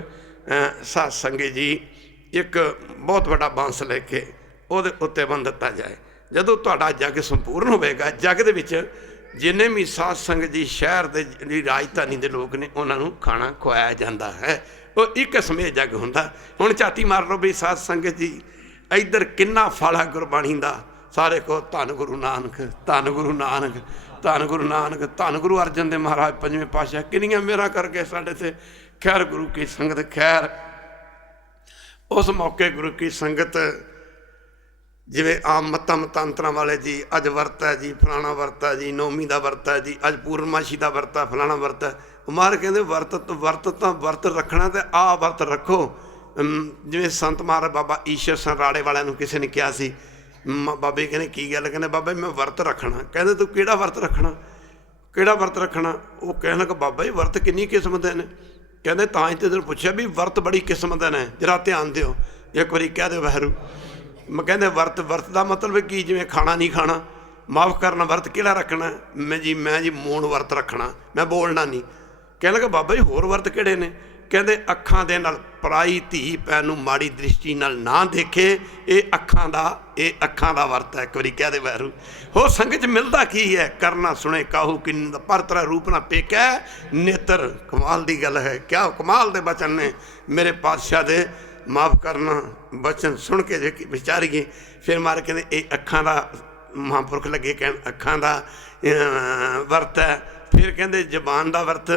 साध संगत जी एक बहुत बड़ा बांस लेके ਉਹਦੇ ਉੱਤੇ ਬੰਨ ਦਿੱਤਾ ਜਾਏ। ਜਦੋਂ ਤੁਹਾਡਾ ਜਗ ਸੰਪੂਰਨ ਹੋਵੇਗਾ, ਜਗ ਦੇ ਵਿੱਚ ਜਿੰਨੇ ਵੀ ਸਾਧ ਸੰਗਤ ਜੀ ਸ਼ਹਿਰ ਦੇ ਜਿਹੜੀ ਰਾਜਧਾਨੀ ਦੇ ਲੋਕ ਨੇ ਉਹਨਾਂ ਨੂੰ ਖਾਣਾ ਖਵਾਇਆ ਜਾਂਦਾ ਹੈ। ਉਹ ਇੱਕ ਸਮੇਂ ਜਗ ਹੁੰਦਾ। ਹੁਣ ਝਾਤੀ ਮਾਰ ਲਓ ਵੀ ਸਾਧ ਸੰਗਤ ਜੀ ਇੱਧਰ ਕਿੰਨਾ ਫਲ ਹੈ ਗੁਰਬਾਣੀ ਦਾ। ਸਾਰੇ ਕੋ ਧੰਨ ਗੁਰੂ ਨਾਨਕ, ਧੰਨ ਗੁਰੂ ਨਾਨਕ, ਧੰਨ ਗੁਰੂ ਨਾਨਕ, ਧੰਨ ਗੁਰੂ ਅਰਜਨ ਦੇਵ ਮਹਾਰਾਜ ਪੰਜਵੇਂ ਪਾਤਸ਼ਾਹ ਕਿੰਨੀਆਂ ਮੇਰਾ ਕਰਕੇ ਸਾਡੇ ਤੇ। ਖੈਰ ਗੁਰੂ ਕੀ ਸੰਗਤ ਖੈਰ उस मौके गुरु की संगत जिवें आम मतां मतांतरां वाले जी अज वर्त है जी फलाना वर्त है जी नौवीं का वर्त है जी अज पूर्णमाशी का वर्त है फलाना वर्त है। महाराज कहते वर्त रखना तो आ वर्त रखो। जिवें संत महाराज बाबा ईश्वर सिंह राड़े वाले नूं किसी ने कहा सी, बाबे कहने की गल, कहने बाबा मैं वर्त रखना। कहते तू किहड़ा वर्त रखना, किहड़ा वर्त रखना। वो कहने लगा बाबा जी वर्त किन्नी किस्म दे ने। कहते तां ही तो तेन पूछा भी वर्त बड़ी किस्म दे ने, जरा ध्यान दिओ एक बारी कह दो वाहरू। मैं कहते वर्त का मतलब की जिवें खाना नहीं खाना, माफ़ करना वर्त किहड़ा रखना। मैं जी मौन वर्त रखना, मैं बोलना नहीं। कहने लगा बाबा जी होर वर्त किहड़े ने। कहते अखां दे नाल पराई धी भैन नूं माड़ी दृष्टि नाल ना देखे, ये अखां दा वर्त है। एक बारी कह दे वाहरू। हो संगत मिलता की है, करना सुने काहू कि पर तरह रूप ना पेकै नेत्र। कमाल की गल है, क्या कमाल दे बचन ने मेरे पातशाह दे। माफ़ करना बचन सुन के जे विचारिए फिर मार कहते ये अखां दा महापुरख लगे कहन अखां दा वर्त है। फिर कहते जबान दा वर्त।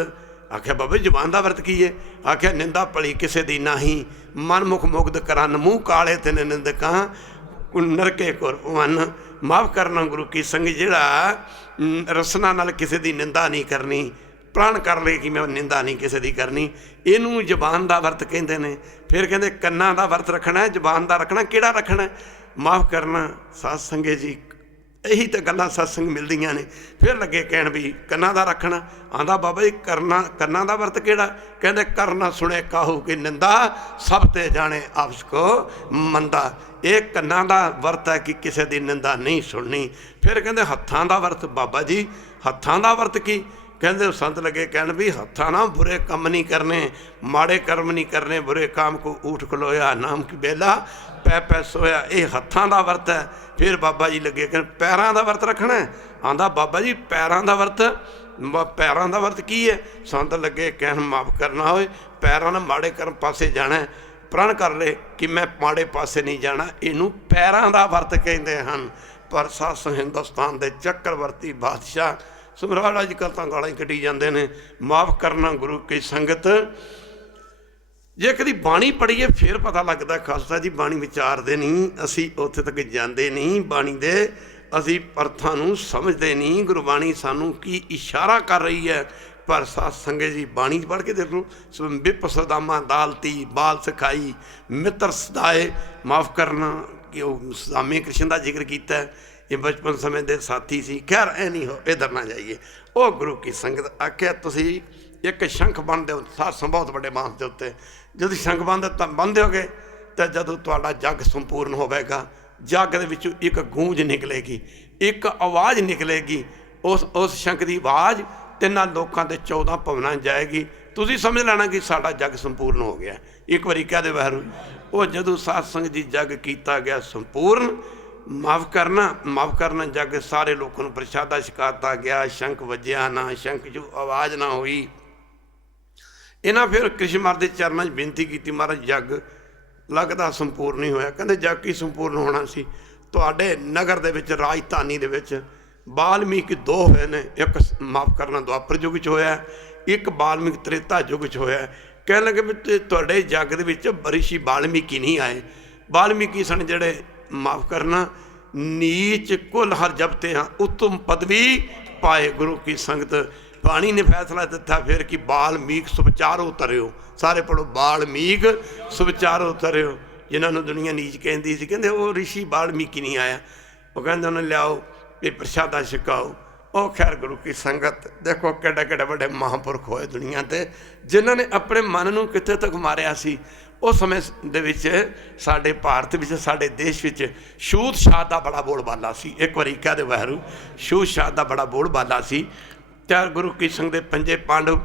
आख्या बाबा जबान का वर्त की है। आख्या निंदा भली किसी दी नाही, मन मुख मुग्ध करन, मूँह काले ते निंदका नरके कुर मन। माफ़ करना गुरु की संग जिहड़ा रसना नाल किसी दी निंदा नहीं करनी, प्रण कर ले कि मैं निंदा नहीं किसी दी करनी, इनू जबान का वर्त कहते हैं। फिर कहते कन्ना का वर्त रखना है, जबान का रखना, किहड़ा रखना है। माफ़ करना साध संगत जी यही तो गल्लां सत्संग मिलदियां ने। फिर लगे कहण भी कन्ना दा रखना। आंदा बाबा जी कन्ना दा वर्त किहड़ा। कहंदे करना सुने काहू की निंदा, सब ते जाने आपस को मंदा। ये कन्ना दा वर्त है कि किसी दी निंदा नहीं सुननी। फिर कहंदे हत्थां दा वर्त। बाबा जी हत्थां दा वर्त की। कहंदे संत लगे कहण भी हत्थां ना बुरे कम नहीं करने, माड़े कर्म नहीं करने, बुरे काम को उठ खलोया नाम की बेला पै पै सोया, ये हत्थां दा वर्त है। फिर बाबा जी लगे कहन पैरां दा वर्त रखना है। आंदा बाबा जी पैरां दा वर्त, पैरां दा वर्त की है। संत लगे कहन माफ़ करना होए पैरां ना माड़े कर्म पासे जाना है, प्रण कर ले कि मैं माड़े पासे नहीं जाना, इनू पैरां दा वर्त कहते हैं। पर सास हिंदुस्तान के चक्रवर्ती बादशाह ਸਮਰਾਟ ਅੱਜ ਕੱਲ੍ਹ ਤਾਂ ਗਾਲਾਂ ਹੀ ਕੱਢੀ ਜਾਂਦੇ ਨੇ। ਮਾफ़ ਕਰਨਾ ਗੁਰੂ ਕੀ ਸੰਗਤ। ਜੇ ਕਦੀ ਬਾਣੀ ਪੜ੍ਹੀਏ ਫਿਰ ਪਤਾ ਲੱਗਦਾ ਖਾਲਸਾ ਜੀ ਬਾਣੀ ਵਿਚਾਰਦੇ ਨਹੀਂ, ਅਸੀਂ ਉੱਥੇ ਤੱਕ ਜਾਂਦੇ ਨਹੀਂ, ਬਾਣੀ ਦੇ ਅਸੀਂ ਅਰਥਾਂ ਨੂੰ ਸਮਝਦੇ ਨਹੀਂ। ਗੁਰਬਾਣੀ ਸਾਨੂੰ ਕੀ ਇਸ਼ਾਰਾ ਕਰ ਰਹੀ ਹੈ। ਪਰ ਸਾਧ ਸੰਗਤ ਜੀ ਬਾਣੀ ਪੜ੍ਹ ਕੇ ਦੇਖ ਲਓ। ਵਿਪ ਸਦਾਮਾ ਦਾਲਤੀ ਬਾਲ ਸਿਖਾਈ ਮਿੱਤਰ ਸਦਾਏ। ਮਾफ़ ਕਰਨਾ ਕਿ ਉਹ ਸਦਾਮੇ ਕ੍ਰਿਸ਼ਨ ਦਾ ਜ਼ਿਕਰ ਕੀਤਾ, ये बचपन समय के साथी सी। खैर ऐ नहीं हो इधर ना जाइए। वो गुरु की संगत आख्या तुसी एक शंख बन दो साथ बहुत बड़े बांस के उत्ते। जो शंख बंद हो गए तो जदों तुहाडा जग संपूर्ण होवेगा, जग दे विचों एक गूंज निकलेगी, एक आवाज़ निकलेगी। उस शंख की आवाज़ तिन्हां लोकां दे 14 भवनां जाएगी। तुसी समझ लेना कि साडा जग संपूर्ण हो गया। एक बारी कह दे वाहरू। वो जदों साध संगत जी जग किया गया संपूर्ण, माफ़ करना जग सारे लोगों को प्रसादा छकाता गया, शंख वज्या ना, शंख जो आवाज़ ना हुई। इन्हां फिर कृष्ण महाराज के चरणों बेनती की, महाराज जग लगता संपूर्ण नहीं होया। कहते जग की संपूर्ण होना सी। तुहाडे नगर दे विच राजधानी दे विच वाल्मीकि 2 होए ने, एक माफ़ करना द्वापर युग च होया, एक वाल्मीकि त्रेता युग च होया। कहण लगे भी तुहाडे जग दे विच ऋषि वाल्मीकि नहीं आए। वाल्मीकि सन जिहड़े माफ़ करना नीच कुल हर जबते हाँ उत्तम पदवी पाए। गुरु की संगत बाणी ने फैसला दिता फिर कि बाल्मीक सुविचारो तरियो, सारे पढ़ो बाल्मीक सुविचारो तरियो। जिन्होंने दुनिया नीच कहती सी, कहते वो ऋषि बाल्मीकी नहीं आया, वो कहते उन्हें लियाओ ये प्रसादा छकाओ। ਉਹ खैर गुरु की संगत देखो ਕਿੱਡੇ ਕਿੱਡੇ ਵੱਡੇ ਮਹਾਂਪੁਰਖ ਹੋਏ ਦੁਨੀਆ 'ਤੇ ਜਿਨ੍ਹਾਂ ਨੇ ਆਪਣੇ ਮਨ ਨੂੰ ਕਿੱਥੇ ਤੱਕ ਮਾਰਿਆ ਸੀ। ਉਸ ਸਮੇਂ ਦੇ ਵਿੱਚ ਸਾਡੇ ਭਾਰਤ ਵਿੱਚ, ਸਾਡੇ ਦੇਸ਼ ਵਿੱਚ ਛੂਤ ਛਾਤ ਦਾ ਬੜਾ ਬੋਲਬਾਲਾ ਸੀ। ਇੱਕ ਵਾਰੀ ਕਹਿ ਦੇ ਵਾਹਿਗੁਰੂ, ਛੂਤ ਛਾਤ ਦਾ ਬੜਾ ਬੋਲਬਾਲਾ ਸੀ। ਚਾਰ ਗੁਰੂ ਕੀ ਸੰਗ ਦੇ ਪੰਜੇ ਪਾਂਡਵ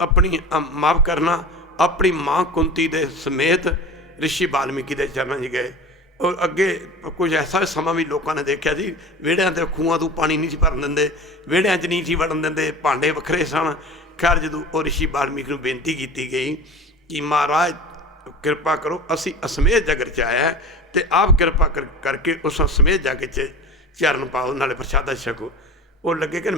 ਆਪਣੀ ਮਾਫ ਕਰਨਾ ਆਪਣੀ ਮਾਂ ਕੁੰਤੀ ਦੇ ਸਮੇਤ ਰਿਸ਼ੀ ਵਾਲਮੀਕੀ ਦੇ ਚਰਨਾਂ 'ਚ ਗਏ। और अगे कुछ ऐसा समा भी लोगों ने देखा जी, वेड़िया के खूहों तो पानी नहीं भरन देंगे, वेड़िया च नहीं वड़न देंगे, भांडे वखरे सन। खैर जो ऋषि वाल्मीकि नूं बेनती की गई कि महाराज कृपा करो, असी असमेत जगर च आया तो आप कृपा करके उस असमेत जग च चरण पाओ, नाले प्रसादा छको। वो लगे कि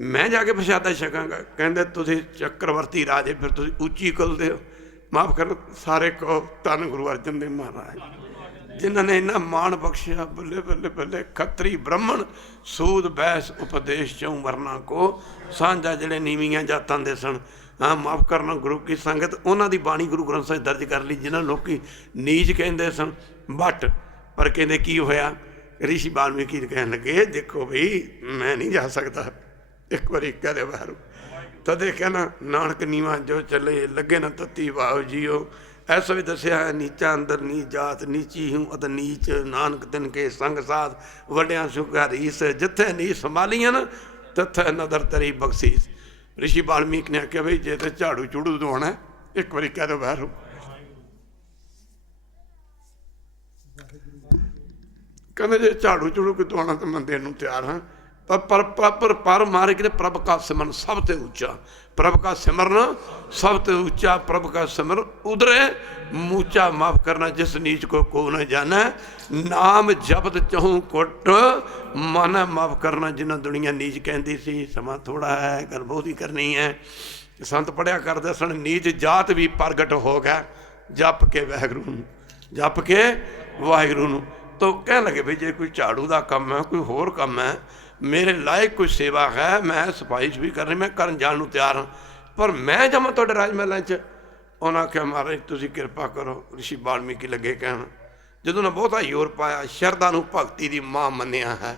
मैं जाके प्रसादा छकांगा। कहते तुसीं चक्रवर्ती राजे, फिर तुसीं उच्ची कुलदे हो। माफ़ कर सारे को धन गुरु अर्जन देव महाराज जिन्होंने इन्ना मान बख्शिया। बल्ले बल्ले बल्ले खत्री ब्राह्मण सूद बैस उपदेश चौं वरना को सांझा जिहड़े नीवियां जातां दे सन। हाँ माफ़ करना गुरु की संगत, उन्हों की बाणी गुरु ग्रंथ साहिब दर्ज कर ली जिन्होंने लोग नीच कहते सन। बट पर कहते की होया, ऋषि वाल्मीकि कहन लगे देखो बई मैं नहीं जा सकता। एक बारी कह दे बाहर तदे कहना नानक नीवा जो चले लगे न तत्ती वाओ जियो। ऐसा भी दसिया है नीचा अंदर नी जात, नीची हूँ अत नीच नानक तिन के संग साथ वड्या सुखारीस। जिथे नीच संभालियां न तथे नदर तरी बख्शीस। ऋषि वाल्मीकि ने आख्या भाई जे तो झाड़ू झूड़ू धोना है, एक बारी कह दो बाहर कहते जे झाड़ू झूड़ू को धोना तो मैं देन तैयार हाँ। पर मारे कि प्रभ का सिमरन सब ते ऊंचा, प्रभ का सिमरन सब ते ऊंचा, प्रभ का सिमरन उधरे मूचा। माफ करना जिस नीच को न जाना, नाम जपत चहूँ कुट मन। माफ करना जिन्हें दुनिया नीच कहती सी। समा थोड़ा है, गल बहुत ही करनी है। संत पढ़िया करते सन नीच जात भी प्रगट हो गया जप के वाहिगुरू, जप के वाहिगुरू। तो कह लगे भी जे कोई झाड़ू का काम है, कोई होर काम है, मेरे लायक कोई सेवा है, मैं सफाई भी करनी, मैं करन जान नूं तैयार हाँ, पर मैं जावां तुहाडे राज महलां च। उन्होंने आख्या महाराज तुसीं कृपा करो। ऋषि वाल्मीकि लगे कहण जदों ने बहुता जोर पाया, शरदा नूं भगती दी मां मन्निया है।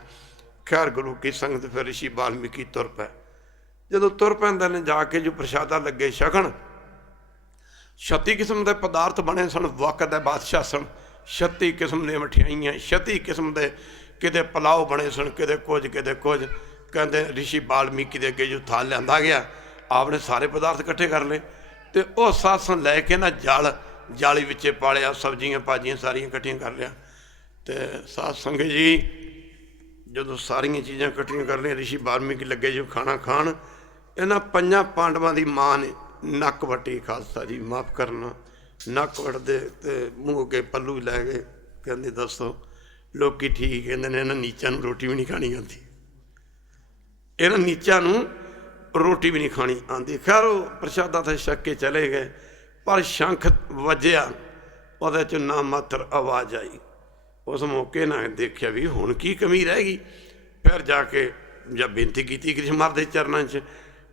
खैर गुरु की संगत फिर ऋषि वाल्मीकि तुर पै। जदों तुर पैंदे ने जाके जो प्रसादा लगे छकण, 36 किस्म के पदार्थ बने सन। वक्त दे बादशाह सन, 36 किस्म दी मठियाइयां, 36 किस्म के किते पुलाव बने सन, किते कुछ किते कुछ। कहते ऋषि वाल्मीकि के अगे जो थाल लिया गया, आपने सारे पदार्थ इकट्ठे कर ले तो वह सासन लैके ना जाली विचे पालिया, सब्जियां भाजियां सारियां इकट्ठियां कर लिया। तो साध संगत जी जो सारिया चीज़ां इकट्ठियां कर लिया, ऋषि वाल्मीकि लगे जो खाना खाण। इन्हां 5 पांडवां की माँ ने नक वटी। खालसा जी माफ़ करना, नक वटदे तो मूँह के पल्लू लै गए। कहते दसो लोग ठीक कहते हैं इन्होंने नीचा रोटी भी नहीं खानी आती, इन्होंने नीचा रोटी भी नहीं खानी आती। खैर वो प्रसादा तो छक के चले गए, पर शंख वजया वो ना मात्र आवाज़ आई। उस मौके ना देखा भी हुण की कमी रह गई। फिर जाके जब बेनती की कृष्ण महाराज के चरणों च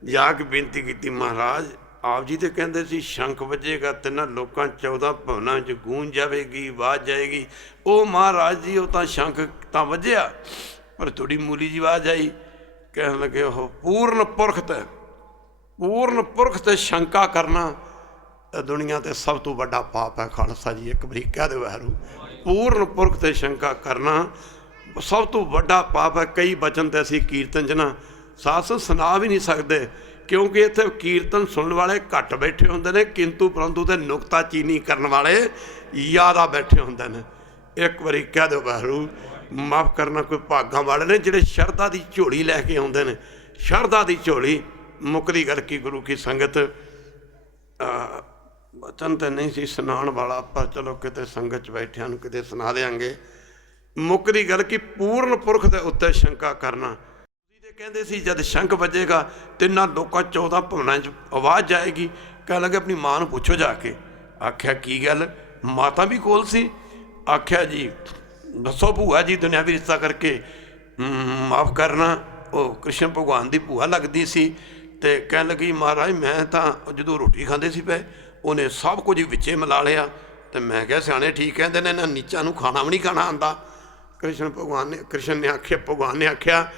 जाके बेनती की, महाराज आप जी तो कहते सी शंख वजेगा तिना लोगों 14 भवनों च गूंज जाएगी, आवाज़ जाएगी। वो महाराज जी वो तो शंख तो वजया पर थोड़ी मूली जी आवाज़ आई। कह लगे वो पूर्ण पुरख ते शंका करना दुनिया ते सब तो बड़ा पाप है। खालसा जी एक बारी कह दो वाहिगुरू, पूर्ण पुरख ते शंका करना सब तो बड़ा पाप है। कई बचन तो असी कीर्तन च ना सास सुना भी नहीं सकते, क्योंकि इत्थे कीर्तन सुनने वाले घट बैठे होंदे ने, किंतु परंतु तो नुकताचीनी करने वाले ज़्यादा बैठे होंदे ने। एक बारी कह दो वाहिगुरू माफ़ करना, कोई भागां वाले ने जिहड़े शरधा की झोली लैके आउंदे ने। शरधा की झोली मुकदी गल की गुरु की संगत वचन तो नहीं सी सुनाण वाला, पर चलो किते संगत बैठिया किते सुना देंगे। मुकदी गल की पूर्ण पुरख के उत्ते शंका करना। कहते सी जब शंख वजेगा तिना लोगों 14 भवनों च आवाज़ जाएगी। कह लगे अपनी माँ को पुछो जाके। आख्या की गल, माता भी कोल सी। आख्या जी दसो भूआ जी दुनियावी रिश्ता करके माफ़ करना ਉਹ ਕ੍ਰਿਸ਼ਨ ਭਗਵਾਨ ਦੀ ਭੂਆ ਲੱਗਦੀ ਸੀ। ਅਤੇ ਕਹਿਣ ਲੱਗੀ ਮਹਾਰਾਜ ਮੈਂ ਤਾਂ ਜਦੋਂ ਰੋਟੀ ਖਾਂਦੇ ਸੀ ਪਏ ਉਹਨੇ ਸਭ ਕੁਝ ਵਿੱਚੇ ਮਿਲਾ ਲਿਆ। ਅਤੇ ਮੈਂ ਕਿਹਾ ਸਿਆਣੇ ਠੀਕ ਕਹਿੰਦੇ ਨੇ, ਇਹਨਾਂ ਨੀਚਾਂ ਨੂੰ ਖਾਣਾ ਵੀ ਨਹੀਂ ਖਾਣਾ ਆਉਂਦਾ। ਕ੍ਰਿਸ਼ਨ ਨੇ ਆਖਿਆ, ਭਗਵਾਨ ਨੇ ਆਖਿਆ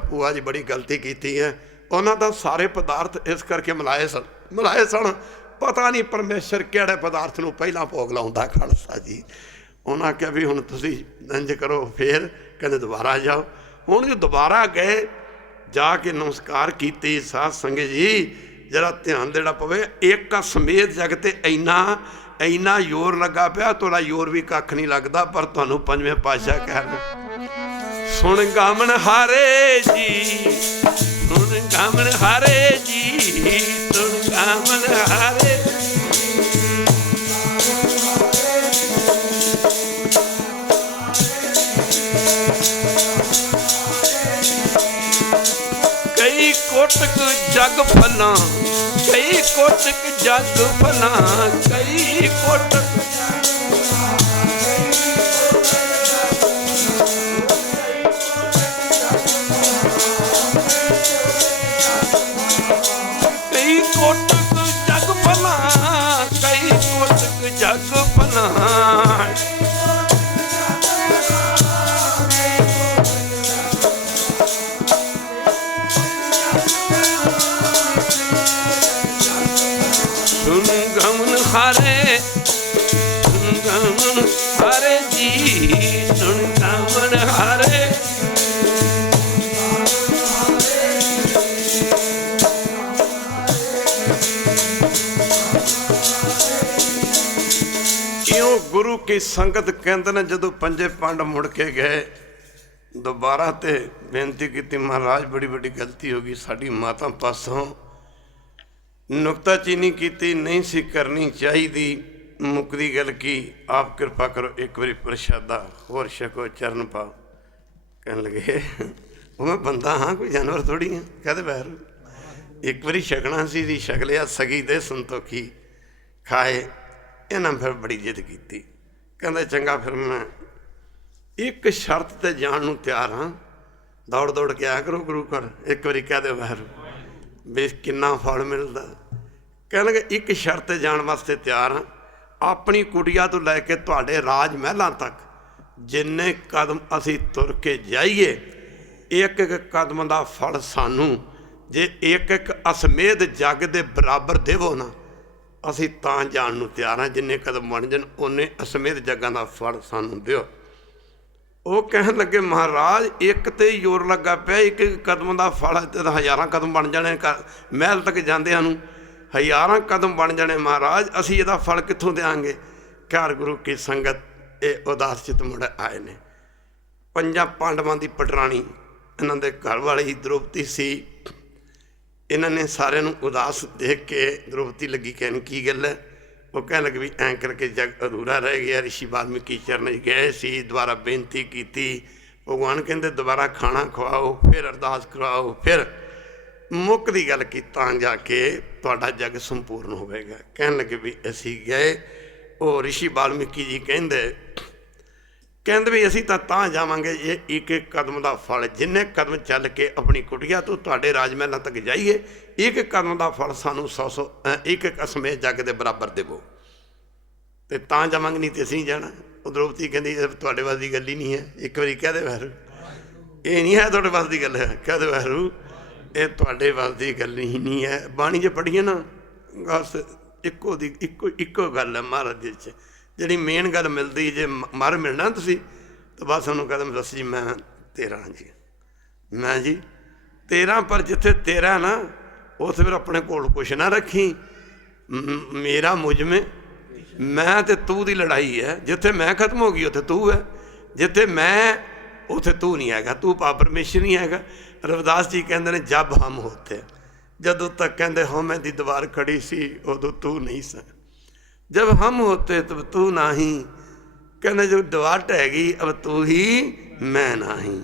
ਭੂਆ ਜੀ ਬੜੀ ਗਲਤੀ ਕੀਤੀ ਹੈ, ਉਹਨਾਂ ਦਾ ਸਾਰੇ ਪਦਾਰਥ ਇਸ ਕਰਕੇ ਮਿਲਾਏ ਸਨ ਪਤਾ ਨਹੀਂ ਪਰਮੇਸ਼ਰ ਕਿਹੜੇ ਪਦਾਰਥ ਨੂੰ ਪਹਿਲਾਂ ਭੋਗ ਲਾਉਂਦਾ। ਖਾਲਸਾ ਜੀ ਉਹਨਾਂ ਆਖਿਆ ਵੀ ਹੁਣ ਤੁਸੀਂ ਇੰਝ ਕਰੋ। ਫਿਰ ਕਹਿੰਦੇ ਦੁਬਾਰਾ ਜਾਓ। ਹੁਣ ਜੋ ਦੁਬਾਰਾ ਗਏ ਜਾ ਕੇ ਨਮਸਕਾਰ ਕੀਤੀ। ਸਾਧ ਸੰਗਤ ਜੀ ਜਰਾ ਧਿਆਨ ਦੇਣਾ ਪਵੇ। ਇੱਕ ਸਮੇਤ ਜਗ 'ਤੇ ਇੰਨਾ ਜ਼ੋਰ ਲੱਗਾ ਪਿਆ, ਤੁਹਾਡਾ ਜ਼ੋਰ ਵੀ ਕੱਖ ਨਹੀਂ ਲੱਗਦਾ। ਪਰ ਤੁਹਾਨੂੰ ਪੰਜਵੇਂ ਪਾਤਸ਼ਾਹ ਕਹਿਣ ਸੁਣ ਗਾਮਣ ਹਾਰੇ ਜੀ, ਸੁਣ ਗਾਮਣ ਹਾਰੇ ਜੀ, ਸੁਣ ਗਾਮਣ ਹਾਰੇ। ਕਈ ਕੋਟਕ ਜਗ ਫਲਾਂ, ਕਈ ਕੋਟਕ ਜਗ ਫਲਾਂ, ਕਈ ਕੋਟਕ ਕੋਟਕ ਜਗ ਭਲਾ, ਕਈ ਕੋਟਕ ਜਗ ਭਲਾ। ਸੁਣ ਗਮਨ ਹਾਰੇ, ਸੁਣ ਗਮਨ ਹਾਰੇ ਜੀ, ਸੁਣ ਗਮਨ ਹਾਰੇ। ਗੁਰੂ ਕੀ ਸੰਗਤ ਕਹਿੰਦੇ ਨੇ ਜਦੋਂ ਪੰਜੇ ਪੰਡ ਮੁੜ ਕੇ ਗਏ ਦੁਬਾਰਾ ਤੇ ਬੇਨਤੀ ਕੀਤੀ ਮਹਾਰਾਜ ਬੜੀ ਵੱਡੀ ਗਲਤੀ ਹੋ ਗਈ ਸਾਡੀ ਮਾਤਾ ਪਾਸੋਂ, ਨੁਕਤਾਚੀਨੀ ਕੀਤੀ ਨਹੀਂ ਸੀ ਕਰਨੀ ਚਾਹੀਦੀ। ਮੁੱਕਦੀ ਗੱਲ ਕੀ ਆਪ ਕਿਰਪਾ ਕਰੋ ਇੱਕ ਵਾਰੀ ਪ੍ਰਸ਼ਾਦਾ ਹੋਰ ਛਕੋ ਚਰਨ ਪਾਓ। ਕਹਿਣ ਲੱਗੇ ਉਹ ਮੈਂ ਬੰਦਾ ਹਾਂ ਕੋਈ ਜਾਨਵਰ ਥੋੜ੍ਹੀ ਹਾਂ। ਕਹਿੰਦੇ ਬਹਿਰ ਇੱਕ ਵਾਰੀ ਛਕਣਾ ਸੀ ਦੀ ਛਕ ਲਿਆ। ਸਗੀ ਦੇ ਸੰਤੋਖੀ ਖਾਏ। ਇਹਨਾਂ ਫਿਰ ਬੜੀ ਜਿੱਦ ਕੀਤੀ। ਕਹਿੰਦਾ ਚੰਗਾ ਫਿਰ ਮੈਂ ਇੱਕ ਸ਼ਰਤ 'ਤੇ ਜਾਣ ਨੂੰ ਤਿਆਰ ਹਾਂ, ਦੌੜ ਕੇ ਆਇਆ ਕਰੋ ਗੁਰੂ ਘਰ। ਇੱਕ ਵਾਰੀ ਕਹਿ ਦਿਓ ਵਾਹਿਗੁਰੂ ਵੀ ਕਿੰਨਾ ਫਲ ਮਿਲਦਾ। ਕਹਿਣਗੇ ਇੱਕ ਸ਼ਰਤ 'ਤੇ ਜਾਣ ਵਾਸਤੇ ਤਿਆਰ ਹਾਂ, ਆਪਣੀ ਕੁਟੀਆ ਤੋਂ ਲੈ ਕੇ ਤੁਹਾਡੇ ਰਾਜ ਮਹਿਲਾਂ ਤੱਕ ਜਿੰਨੇ ਕਦਮ ਅਸੀਂ ਤੁਰ ਕੇ ਜਾਈਏ ਇੱਕ ਕਦਮ ਦਾ ਫਲ ਸਾਨੂੰ ਜੇ ਇੱਕ ਅਸਮੇਧ ਜੱਗ ਦੇ ਬਰਾਬਰ ਦੇਵੋ ਨਾ, ਅਸੀਂ ਤਾਂ ਜਾਣ ਨੂੰ ਤਿਆਰ ਹਾਂ। ਜਿੰਨੇ ਕਦਮ ਬਣ ਜਾਣ ਉਹਨੇ ਅਸਮੇਧ ਜੱਗਾਂ ਦਾ ਫਲ ਸਾਨੂੰ ਦਿਓ। ਉਹ ਕਹਿਣ ਲੱਗੇ ਮਹਾਰਾਜ ਇੱਕ ਤੇ ਜ਼ੋਰ ਲੱਗਾ ਪਿਆ, ਇੱਕ ਕਦਮ ਦਾ ਫਲ ਤੇ ਹਜ਼ਾਰਾਂ ਕਦਮ ਬਣ ਜਾਣੇ। ਮਹਿਲ ਤੱਕ ਜਾਂਦਿਆਂ ਨੂੰ ਹਜ਼ਾਰਾਂ ਕਦਮ ਬਣ ਜਾਣੇ ਮਹਾਰਾਜ, ਅਸੀਂ ਇਹਦਾ ਫਲ ਕਿੱਥੋਂ ਦਿਆਂਗੇ। ਘਰ ਗੁਰੂ ਕੀ ਸੰਗਤ ਇਹ ਉਦਾਸ ਚਿੱਤ ਮੁੜ ਆਏ ਨੇ। ਪੰਜਾਂ ਪਾਂਡਵਾਂ ਦੀ ਪਟਰਾਣੀ ਇਹਨਾਂ ਦੇ ਘਰ ਵਾਲੀ ਦ੍ਰੋਪਦੀ ਸੀ। ਇਹਨਾਂ ਨੇ ਸਾਰਿਆਂ ਨੂੰ ਉਦਾਸ ਦੇਖ ਕੇ ਦ੍ਰੋਪਦੀ ਲੱਗੀ ਕਹਿਣ ਕੀ ਗੱਲ ਹੈ। ਉਹ ਕਹਿਣ ਲੱਗੇ ਵੀ ਐਂ ਕਰਕੇ ਜਗ ਅਧੂਰਾ ਰਹਿ ਗਿਆ। ਰਿਸ਼ੀ ਵਾਲਮੀਕੀ ਚਰਨ ਗਏ ਸੀ, ਦੁਬਾਰਾ ਬੇਨਤੀ ਕੀਤੀ। ਭਗਵਾਨ ਕਹਿੰਦੇ ਦੁਬਾਰਾ ਖਾਣਾ ਖਵਾਓ, ਫਿਰ ਅਰਦਾਸ ਕਰਵਾਓ, ਫਿਰ ਮੁੱਕ ਦੀ ਗੱਲ ਕੀ ਤਾਂ ਜਾ ਕੇ ਤੁਹਾਡਾ ਜਗ ਸੰਪੂਰਨ ਹੋਵੇਗਾ। ਕਹਿਣ ਲੱਗੇ ਵੀ ਅਸੀਂ ਗਏ। ਉਹ ਰਿਸ਼ੀ ਵਾਲਮੀਕੀ ਜੀ ਕਹਿੰਦੇ ਵੀ ਅਸੀਂ ਤਾਂ ਜਾਵਾਂਗੇ ਇਹ ਇੱਕ ਕਦਮ ਦਾ ਫਲ, ਜਿੰਨੇ ਕਦਮ ਚੱਲ ਕੇ ਆਪਣੀ ਕੁਟੀਆ ਤੋਂ ਤੁਹਾਡੇ ਰਾਜ ਮਹਿਲਾਂ ਤੱਕ ਜਾਈਏ ਇੱਕ ਕਦਮ ਦਾ ਫਲ ਸਾਨੂੰ 100 ਇੱਕ ਅਸਮੇਂ ਜੱਗ ਦੇ ਬਰਾਬਰ ਦੇਵੋ ਅਤੇ ਤਾਂ ਜਾਵਾਂਗੇ, ਨਹੀਂ ਤੇ ਅਸੀਂ ਜਾਣਾ। ਉਹ ਦ੍ਰੋਪਦੀ ਕਹਿੰਦੀ ਤੁਹਾਡੇ ਵੱਸ ਦੀ ਗੱਲ ਹੀ ਨਹੀਂ ਹੈ। ਇੱਕ ਵਾਰੀ ਕਹਿ ਦੇ ਵਾਹਿਗੁਰੂ ਇਹ ਨਹੀਂ ਹੈ ਤੁਹਾਡੇ ਵੱਸ ਦੀ ਗੱਲ ਹੈ। ਕਹਿ ਦੇ ਵਾਹਿਗੁਰੂ ਇਹ ਤੁਹਾਡੇ ਵੱਸ ਦੀ ਗੱਲ ਹੀ ਨਹੀਂ ਹੈ। ਬਾਣੀ 'ਚ ਪੜ੍ਹੀਏ ਨਾ ਬਸ ਇੱਕੋ ਗੱਲ ਹੈ ਮਹਾਰਾਜ ਜੀ 'ਚ ਜਿਹੜੀ ਮੇਨ ਗੱਲ ਮਿਲਦੀ। ਜੇ ਮਰ ਮਿਲਣਾ ਤੁਸੀਂ ਤਾਂ ਬਸ ਉਹਨੂੰ ਕਦਮ ਦੱਸ ਜੀ ਮੈਂ ਤੇਰਾ ਜੀ, ਮੈਂ ਜੀ ਤੇਰਾ। ਪਰ ਜਿੱਥੇ ਤੇਰਾ ਨਾ ਉੱਥੇ ਫਿਰ ਆਪਣੇ ਕੋਲ ਕੁਛ ਨਾ ਰੱਖੀ। ਮੇਰਾ ਮੁਝਮੇ ਮੈਂ ਤੇ ਤੂੰ ਦੀ ਲੜਾਈ ਹੈ। ਜਿੱਥੇ ਮੈਂ ਖਤਮ ਹੋ ਗਈ ਉੱਥੇ ਤੂੰ ਹੈ, ਜਿੱਥੇ ਮੈਂ ਉੱਥੇ ਤੂੰ ਨਹੀਂ ਹੈਗਾ। ਤੂੰ ਪਰਮੇਸ਼ਰ ਨਹੀਂ ਹੈਗਾ। ਰਵਿਦਾਸ ਜੀ ਕਹਿੰਦੇ ਨੇ ਜਬ ਹਮ ਹੋਤੇ, ਜਦੋਂ ਤੱਕ ਕਹਿੰਦੇ ਹਉਮੈ ਦੀ ਦੀਵਾਰ ਖੜੀ ਸੀ ਉਦੋਂ ਤੂੰ ਨਹੀਂ ਸੀ। जब हम होते तब तू नहीं, कहने जब दीवार ढह गई अब तू ही मैं नहीं,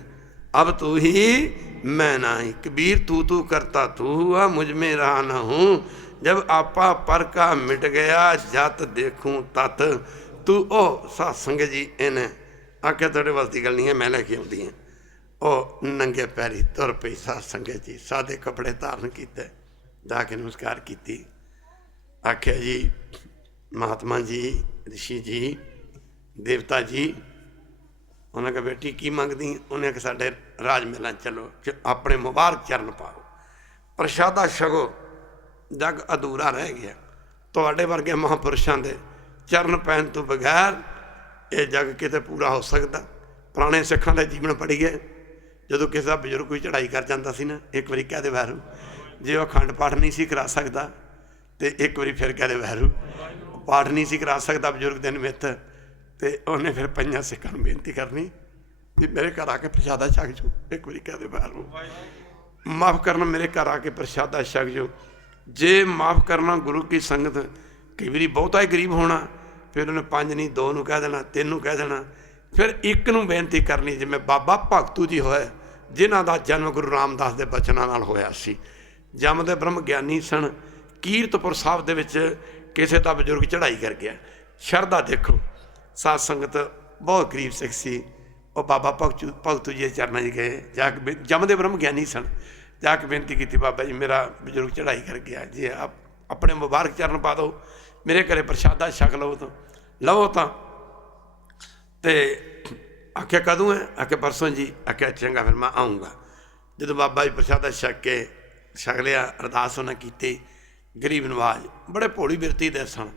अब तू ही मैं नहीं। कबीर तू करता तू हुआ मुझ में रहा न हूँ, जब आपा पर का मिट गया जत देखूँ तत तू। ओ साध संगत जी इन्हें आख्या थोड़े वास्ते गल नहीं है, मैं लैके आउंदी हाँ। ਉਹ ਨੰਗੇ ਪੈਰੀ ਤੁਰ ਪਈ ਸਾਧ ਸੰਗਤ ਜੀ। ਸਾਦੇ ਕੱਪੜੇ ਧਾਰਨ ਕੀਤੇ, ਜਾ ਕੇ ਨਮਸਕਾਰ ਕੀਤੀ। ਆਖਿਆ ਜੀ ਮਹਾਤਮਾ ਜੀ, ਰਿਸ਼ੀ ਜੀ, ਦੇਵਤਾ ਜੀ। ਉਹਨਾਂ ਕਿਹਾ ਬੇਟੀ ਕੀ ਮੰਗਦੀ? ਉਹਨੇ ਕਿ ਸਾਡੇ ਰਾਜ ਮਹਿਲਾਂ ਚਲੋ, ਆਪਣੇ ਮੁਬਾਰਕ ਚਰਨ ਪਾਓ, ਪ੍ਰਸ਼ਾਦਾ ਛਕੋ। ਜੱਗ ਅਧੂਰਾ ਰਹਿ ਗਿਆ। ਤੁਹਾਡੇ ਵਰਗੇ ਮਹਾਂਪੁਰਸ਼ਾਂ ਦੇ ਚਰਨ ਪੈਣ ਤੋਂ ਬਗੈਰ ਇਹ ਜੱਗ ਕਿਤੇ ਪੂਰਾ ਹੋ ਸਕਦਾ? ਪੁਰਾਣੇ ਸਿੱਖਾਂ ਦਾ ਜੀਵਨ ਪੜ੍ਹੀਏ, ਜਦੋਂ ਕਿਸੇ ਦਾ ਬਜ਼ੁਰਗ ਕੋਈ ਚੜ੍ਹਾਈ ਕਰ ਜਾਂਦਾ ਸੀ ਨਾ, ਇੱਕ ਵਾਰੀ ਕਹਿ ਦੇ ਵੈਰੂ, ਜੇ ਉਹ ਅਖੰਡ ਪਾਠ ਨਹੀਂ ਸੀ ਕਰਾ ਸਕਦਾ ਤੇ ਇੱਕ ਵਾਰੀ ਫਿਰ ਕਹਿ ਦੇ ਵੈਰੂ, ਪਾਠ ਨਹੀਂ ਸੀ ਕਰਾ ਸਕਦਾ ਬਜ਼ੁਰਗ ਦੇ ਨਿਮਿੱਤ, ਤੇ ਉਹਨੇ ਫਿਰ ਪੰਜਾਂ ਸਿੱਖਾਂ ਨੂੰ ਬੇਨਤੀ ਕਰਨੀ ਵੀ ਮੇਰੇ ਘਰ ਆ ਕੇ ਪ੍ਰਸ਼ਾਦਾ ਛਕ ਜਾਓ। ਇੱਕ ਵਾਰੀ ਕਹਿ ਦੇ ਵੈਰੂ, ਮਾਫ਼ ਕਰਨਾ, ਮੇਰੇ ਘਰ ਆ ਕੇ ਪ੍ਰਸ਼ਾਦਾ ਛਕ ਜਾਓ। ਜੇ ਮਾਫ਼ ਕਰਨਾ ਗੁਰੂ ਕੀ ਸੰਗਤ, ਕਈ ਵਾਰੀ ਬਹੁਤਾ ਹੀ ਗਰੀਬ ਹੋਣਾ, ਫਿਰ ਉਹਨੇ 5 ਨਹੀਂ 2 ਨੂੰ ਕਹਿ ਦੇਣਾ, 3 ਨੂੰ ਕਹਿ ਦੇਣਾ, ਫਿਰ ਇੱਕ ਨੂੰ ਬੇਨਤੀ ਕਰਨੀ। ਜਿਵੇਂ ਬਾਬਾ ਭਗਤੂ ਜੀ ਹੋਏ, ਜਿਨ੍ਹਾਂ ਦਾ ਜਨਮ ਗੁਰੂ ਰਾਮਦਾਸ ਦੇ ਬਚਨਾਂ ਨਾਲ ਹੋਇਆ ਸੀ। ਜੰਮਦੇ ਬ੍ਰਹਮ ਗਿਆਨੀ ਸਨ। ਕੀਰਤਪੁਰ ਸਾਹਿਬ ਦੇ ਵਿੱਚ ਕਿਸੇ ਦਾ ਬਜ਼ੁਰਗ ਚੜ੍ਹਾਈ ਕਰ ਗਿਆ। ਸ਼ਰਧਾ ਦੇਖੋ, ਸਾਧ ਸੰਗਤ ਬਹੁਤ ਗਰੀਬ ਸਿੱਖ ਸੀ। ਉਹ ਬਾਬਾ ਭਗਤੂ ਜੀ ਦੇ ਚਰਨਾਂ 'ਚ ਗਏ, ਜਾ ਕੇ ਜੰਮਦੇ ਬ੍ਰਹਮ ਗਿਆਨੀ ਸਨ, ਜਾ ਕੇ ਬੇਨਤੀ ਕੀਤੀ, ਬਾਬਾ ਜੀ ਮੇਰਾ ਬਜ਼ੁਰਗ ਚੜ੍ਹਾਈ ਕਰ ਗਿਆ ਜੀ, ਆਪਣੇ ਮੁਬਾਰਕ ਚਰਨ ਪਾ ਦਿਓ, ਮੇਰੇ ਘਰੇ ਪ੍ਰਸ਼ਾਦਾ ਛਕ ਲਵੋ ਤਾਂ। ਤੇ ਆਖਿਆ ਕਦੋਂ ਹੈ? ਆਖਿਆ ਪਰਸੋਂ ਜੀ। ਆਖਿਆ ਚੰਗਾ ਫਿਰ ਮੈਂ ਆਊਂਗਾ। ਜਦੋਂ ਬਾਬਾ ਜੀ ਪ੍ਰਸ਼ਾਦਾ ਛਕ ਲਿਆ, ਅਰਦਾਸ ਉਹਨਾਂ ਕੀਤੀ। ਗਰੀਬ ਨਵਾਜ ਬੜੇ ਭੋਲੀ ਬਿਰਤੀ ਦੇ ਸਨ।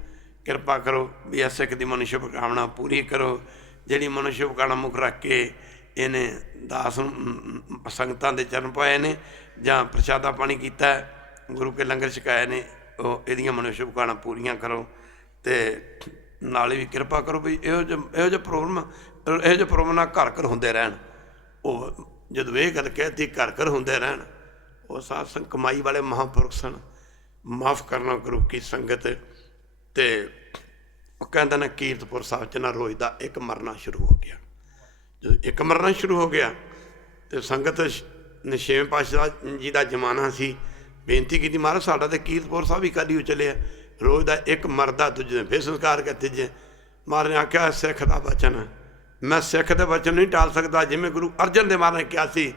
ਕਿਰਪਾ ਕਰੋ ਵੀ ਇਸ ਸਿੱਖ ਦੀ ਮਨ ਸ਼ੁਭਕਾਮਨਾ ਪੂਰੀ ਕਰੋ, ਜਿਹੜੀ ਮਨ ਸ਼ੁਭਕਾਮਨਾ ਮੁੱਖ ਰੱਖ ਕੇ ਇਹਨੇ ਦਾਸ ਨੂੰ ਸੰਗਤਾਂ ਦੇ ਚਰਨ ਪਾਏ ਨੇ ਜਾਂ ਪ੍ਰਸ਼ਾਦਾ ਪਾਣੀ ਕੀਤਾ, ਗੁਰੂ ਕੇ ਲੰਗਰ ਛਕਾਏ ਨੇ, ਉਹ ਇਹਦੀਆਂ ਮਨ ਸ਼ੁਭਕਾਮਨਾ ਪੂਰੀਆਂ ਕਰੋ। ਅਤੇ ਨਾਲੇ ਵੀ ਕਿਰਪਾ ਕਰੋ ਵੀ ਇਹੋ ਜਿਹੇ ਪ੍ਰੋਗਰਾਮ ਨਾਲ ਘਰ ਘਰ ਹੁੰਦੇ ਰਹਿਣ। ਉਹ ਜਦੋਂ ਇਹ ਗੱਲ ਕਹਿਤੀ ਘਰ ਘਰ ਹੁੰਦੇ ਰਹਿਣ, ਉਹ ਸਾਧ ਸੰਗ ਕਮਾਈ ਵਾਲੇ ਮਹਾਂਪੁਰਖ ਸਨ। ਮਾਫ਼ ਕਰਨਾ ਗੁਰੂ ਕੀ ਸੰਗਤ। ਅਤੇ ਉਹ ਕਹਿੰਦਾ ਨਾ ਕੀਰਤਪੁਰ ਸਾਹਿਬ 'ਚ ਨਾ ਰੋਜ਼ ਦਾ ਇੱਕ ਮਰਨਾ ਸ਼ੁਰੂ ਹੋ ਗਿਆ। ਜਦੋਂ ਇੱਕ ਮਰਨਾ ਸ਼ੁਰੂ ਹੋ ਗਿਆ ਅਤੇ ਸੰਗਤ ਨੇ 6ਵੇਂ ਪਾਤਸ਼ਾਹ ਜੀ ਦਾ ਜ਼ਮਾਨਾ ਸੀ, ਬੇਨਤੀ ਕੀਤੀ ਮਹਾਰਾਜ ਸਾਡਾ ਤਾਂ ਕੀਰਤਪੁਰ ਸਾਹਿਬ ਹੀ ਖਾਲੀ ਹੋ ਚੱਲਿਆ, ਰੋਜ਼ ਦਾ ਇੱਕ ਮਰਦਾ, ਦੂਜੇ ਦਿਨ ਫਿਰ ਸੰਸਕਾਰ ਕਰ ਤੀਜੇ। ਮਹਾਰਾਜ ਨੇ ਆਖਿਆ ਸਿੱਖ ਦਾ ਵਚਨ, ਮੈਂ ਸਿੱਖ ਦੇ ਵਚਨ ਨਹੀਂ ਟਾਲ ਸਕਦਾ। ਜਿਵੇਂ ਗੁਰੂ ਅਰਜਨ ਦੇਵ ਮਹਾਰਾਜ ਨੇ ਕਿਹਾ ਸੀ,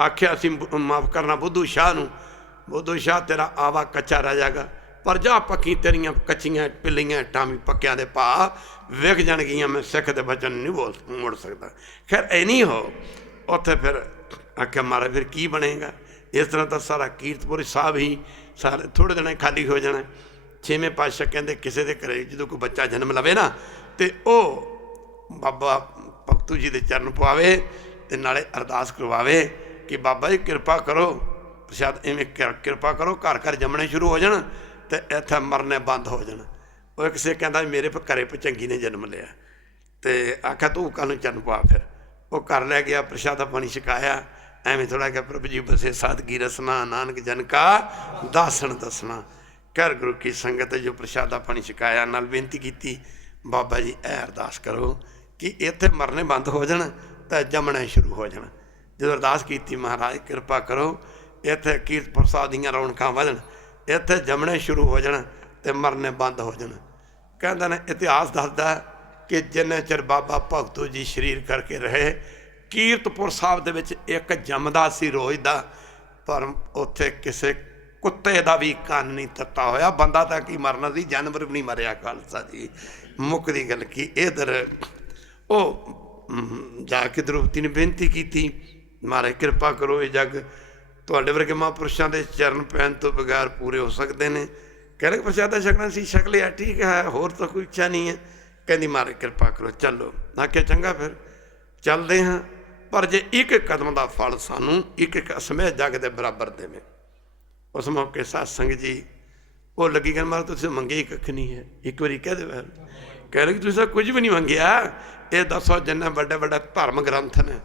ਆਖਿਆ ਸੀ ਮਾਫ਼ ਕਰਨਾ ਬੁੱਧੂ ਸ਼ਾਹ ਨੂੰ, ਬੁੱਧੂ ਸ਼ਾਹ ਤੇਰਾ ਆਵਾ ਕੱਚਾ ਰਹਿ ਜਾਏਗਾ, ਪਰ ਜਾ ਪੱਕੀ ਤੇਰੀਆਂ ਕੱਚੀਆਂ ਪਿੱਲੀਆਂ ਟਾਮੀ ਪੱਕਿਆਂ ਦੇ ਭਾ ਵਿਕ ਜਾਣਗੀਆਂ, ਮੈਂ ਸਿੱਖ ਦੇ ਵਚਨ ਨਹੀਂ ਮੁੜ ਸਕਦਾ। ਖੈਰ ਇਹ ਨਹੀਂ ਹੋ ਉੱਥੇ ਫਿਰ ਆਖਿਆ ਮਹਾਰਾਜ ਫਿਰ ਕੀ ਬਣੇਗਾ? ਇਸ ਤਰ੍ਹਾਂ ਤਾਂ ਸਾਰਾ ਕੀਰਤਪੁਰ ਸਾਹਿਬ ਹੀ ਸਾਰੇ ਥੋੜ੍ਹੇ ਦਿਨਾਂ ਖਾਲੀ ਹੋ ਜਾਣਾ। 6ਵੇਂ ਪਾਤਸ਼ਾਹ ਕਹਿੰਦੇ ਕਿਸੇ ਦੇ ਘਰੇ ਜਦੋਂ ਕੋਈ ਬੱਚਾ ਜਨਮ ਲਵੇ ਨਾ, ਤੇ ਉਹ ਬਾਬਾ ਭਗਤੂ ਜੀ ਦੇ ਚਰਨ ਪਵਾਵੇ ਅਤੇ ਨਾਲੇ ਅਰਦਾਸ ਕਰਵਾਵੇ ਕਿ ਬਾਬਾ ਜੀ ਕਿਰਪਾ ਕਰੋ, ਪ੍ਰਸ਼ਾਦ ਇਵੇਂ ਕਿਰਪਾ ਕਰੋ, ਘਰ ਘਰ ਜੰਮਣੇ ਸ਼ੁਰੂ ਹੋ ਜਾਣ ਅਤੇ ਇੱਥੇ ਮਰਨੇ ਬੰਦ ਹੋ ਜਾਣ। ਉਹ ਇੱਕ ਸੇ ਕਹਿੰਦਾ ਮੇਰੇ ਘਰੇ ਭਚੰਗੀ ਨੇ ਜਨਮ ਲਿਆ, ਅਤੇ ਆਖਿਆ ਤੂੰ ਕੱਲ੍ਹ ਨੂੰ ਚਰਨ ਪਵਾ। ਫਿਰ ਉਹ ਘਰ ਲੈ ਗਿਆ, ਪ੍ਰਸ਼ਾਦਾ ਪਾਣੀ ਛਕਾਇਆ। ਐਵੇਂ ਥੋੜ੍ਹਾ ਕਿ ਪ੍ਰਭੂ ਜੀ ਬਸੇ ਸਾਦਗੀ ਰਸਨਾ, ਨਾਨਕ ਜਨ ਕਾ ਦਾਸਣ ਦੱਸਣਾ। ਘਰ ਗੁਰੂ ਕੀ ਸੰਗਤ ਜੋ ਪ੍ਰਸ਼ਾਦਾ ਪਾਣੀ ਛਕਾਇਆ, ਨਾਲ ਬੇਨਤੀ ਕੀਤੀ ਬਾਬਾ ਜੀ ਇਹ ਅਰਦਾਸ ਕਰੋ ਕਿ ਇੱਥੇ ਮਰਨੇ ਬੰਦ ਹੋ ਜਾਣ ਤਾਂ ਜੰਮਣੇ ਸ਼ੁਰੂ ਹੋ ਜਾਣ। ਜਦੋਂ ਅਰਦਾਸ ਕੀਤੀ ਮਹਾਰਾਜ ਕਿਰਪਾ ਕਰੋ ਇੱਥੇ ਕੀਰਤਪੁਰ ਸਾਹਿਬ ਦੀਆਂ ਰੌਣਕਾਂ ਵਧਣ, ਇੱਥੇ ਜੰਮਣੇ ਸ਼ੁਰੂ ਹੋ ਜਾਣ ਅਤੇ ਮਰਨੇ ਬੰਦ ਹੋ ਜਾਣ। ਕਹਿੰਦਾ ਨੇ ਇਤਿਹਾਸ ਦੱਸਦਾ ਕਿ ਜਿੰਨੇ ਚਿਰ ਬਾਬਾ ਭਗਤੂ ਜੀ ਸਰੀਰ ਕਰਕੇ ਰਹੇ, ਕੀਰਤਪੁਰ ਸਾਹਿਬ ਦੇ ਵਿੱਚ ਇੱਕ ਜੰਮਦਾ ਸੀ ਰੋਜ਼ ਦਾ, ਪਰ ਉੱਥੇ ਕਿਸੇ ਕੁੱਤੇ ਦਾ ਵੀ ਕੰਨ ਨਹੀਂ ਤੱਤਾ ਹੋਇਆ। ਬੰਦਾ ਤਾਂ ਕੀ ਮਰਨਾ ਸੀ, ਜਾਨਵਰ ਵੀ ਨਹੀਂ ਮਰਿਆ। ਖਾਲਸਾ ਜੀ ਮੁੱਕਦੀ ਗੱਲ ਕੀ ਇੱਧਰ ਉਹ ਜਾ ਕੇ ਦ੍ਰੋਪਦੀ ਨੇ ਬੇਨਤੀ ਕੀਤੀ ਮਹਾਰਾਜ ਕਿਰਪਾ ਕਰੋ ਇਹ ਜੱਗ ਤੁਹਾਡੇ ਵਰਗੇ ਮਹਾਂਪੁਰਸ਼ਾਂ ਦੇ ਚਰਨ ਪੈਣ ਤੋਂ ਬਗੈਰ ਪੂਰੇ ਹੋ ਸਕਦੇ ਨੇ। ਕਹਿੰਦੇ ਪ੍ਰਸ਼ਾਦਾ ਛਕਣਾ ਸੀ, ਛਕ ਲਿਆ, ਠੀਕ ਹੈ, ਹੋਰ ਤਾਂ ਕੋਈ ਇੱਛਾ ਨਹੀਂ ਹੈ। ਕਹਿੰਦੀ ਮਹਾਰਾਜ ਕਿਰਪਾ ਕਰੋ ਚੱਲੋ। ਆਖਿਆ ਚੰਗਾ ਫਿਰ ਚੱਲਦੇ ਹਾਂ, ਪਰ ਜੇ ਇੱਕ ਕਦਮ ਦਾ ਫਲ ਸਾਨੂੰ ਇੱਕ ਸਮੇਂ ਜੱਗ ਦੇ ਬਰਾਬਰ ਦੇਵੇ। ਉਸ ਮੌਕੇ ਸਾਧ ਸੰਗਤ ਜੀ ਉਹ ਲੱਗੀ ਕਹਿੰਦੇ ਮਹਾਰਾਜ ਤੁਸੀਂ ਮੰਗੇ ਹੀ ਕੱਖ ਨਹੀਂ ਹੈ। ਇੱਕ ਵਾਰੀ ਕਹਿ ਦੇ ਕਹਿ ਰਹੇ ਕਿ ਤੁਸੀਂ ਕੁਝ ਵੀ ਨਹੀਂ ਮੰਗਿਆ। ਇਹ ਦੱਸੋ ਜਿੰਨੇ ਵੱਡੇ ਵੱਡੇ ਧਰਮ ਗ੍ਰੰਥ ਨੇ,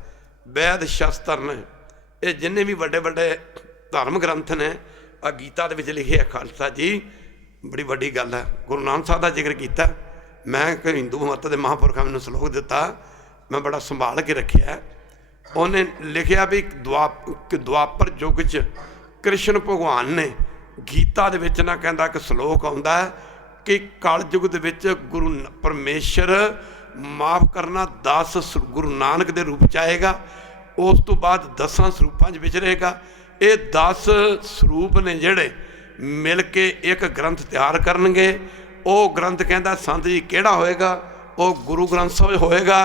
ਵੈਦ ਸ਼ਸਤਰ ਨੇ, ਇਹ ਜਿੰਨੇ ਵੀ ਵੱਡੇ ਵੱਡੇ ਧਰਮ ਗ੍ਰੰਥ ਨੇ, ਆ ਗੀਤਾ ਦੇ ਵਿੱਚ ਲਿਖੇ ਆ। ਖਾਲਸਾ ਜੀ ਬੜੀ ਵੱਡੀ ਗੱਲ ਹੈ। ਗੁਰੂ ਨਾਨਕ ਸਾਹਿਬ ਦਾ ਜ਼ਿਕਰ ਕੀਤਾ। ਮੈਂ ਇੱਕ ਹਿੰਦੂ ਮਤ ਦੇ ਮਹਾਂਪੁਰਖਾਂ ਮੈਨੂੰ ਸਲੋਕ ਦਿੱਤਾ, ਮੈਂ ਬੜਾ ਸੰਭਾਲ ਕੇ ਰੱਖਿਆ। ਉਹਨੇ ਲਿਖਿਆ ਵੀ ਦੁਆਪਰ ਯੁੱਗ 'ਚ ਕ੍ਰਿਸ਼ਨ ਭਗਵਾਨ ਨੇ ਗੀਤਾ ਦੇ ਵਿੱਚ ਨਾ ਕਹਿੰਦਾ ਇੱਕ ਸਲੋਕ ਆਉਂਦਾ ਕਿ ਕਲ ਯੁੱਗ ਦੇ ਵਿੱਚ ਗੁਰੂ ਪਰਮੇਸ਼ਰ ਮਾਫ਼ ਕਰਨਾ 10 ਗੁਰੂ ਨਾਨਕ ਦੇ ਰੂਪ 'ਚ ਆਏਗਾ, उस तो बाद 10 ਸਰੂਪਾਂ 'ਚ ਵਿਚਰੇਗਾ। ਇਹ 10 ਸਰੂਪ ਨੇ ਜਿਹੜੇ ਮਿਲ ਕੇ ਇੱਕ ਗ੍ਰੰਥ ਤਿਆਰ ਕਰਨਗੇ। ਉਹ ਗ੍ਰੰਥ ਕਹਿੰਦਾ ਸੰਤ ਜੀ ਕਿਹੜਾ ਹੋਏਗਾ? ਉਹ ਗੁਰੂ ਗ੍ਰੰਥ ਸਾਹਿਬ ਹੋਏਗਾ।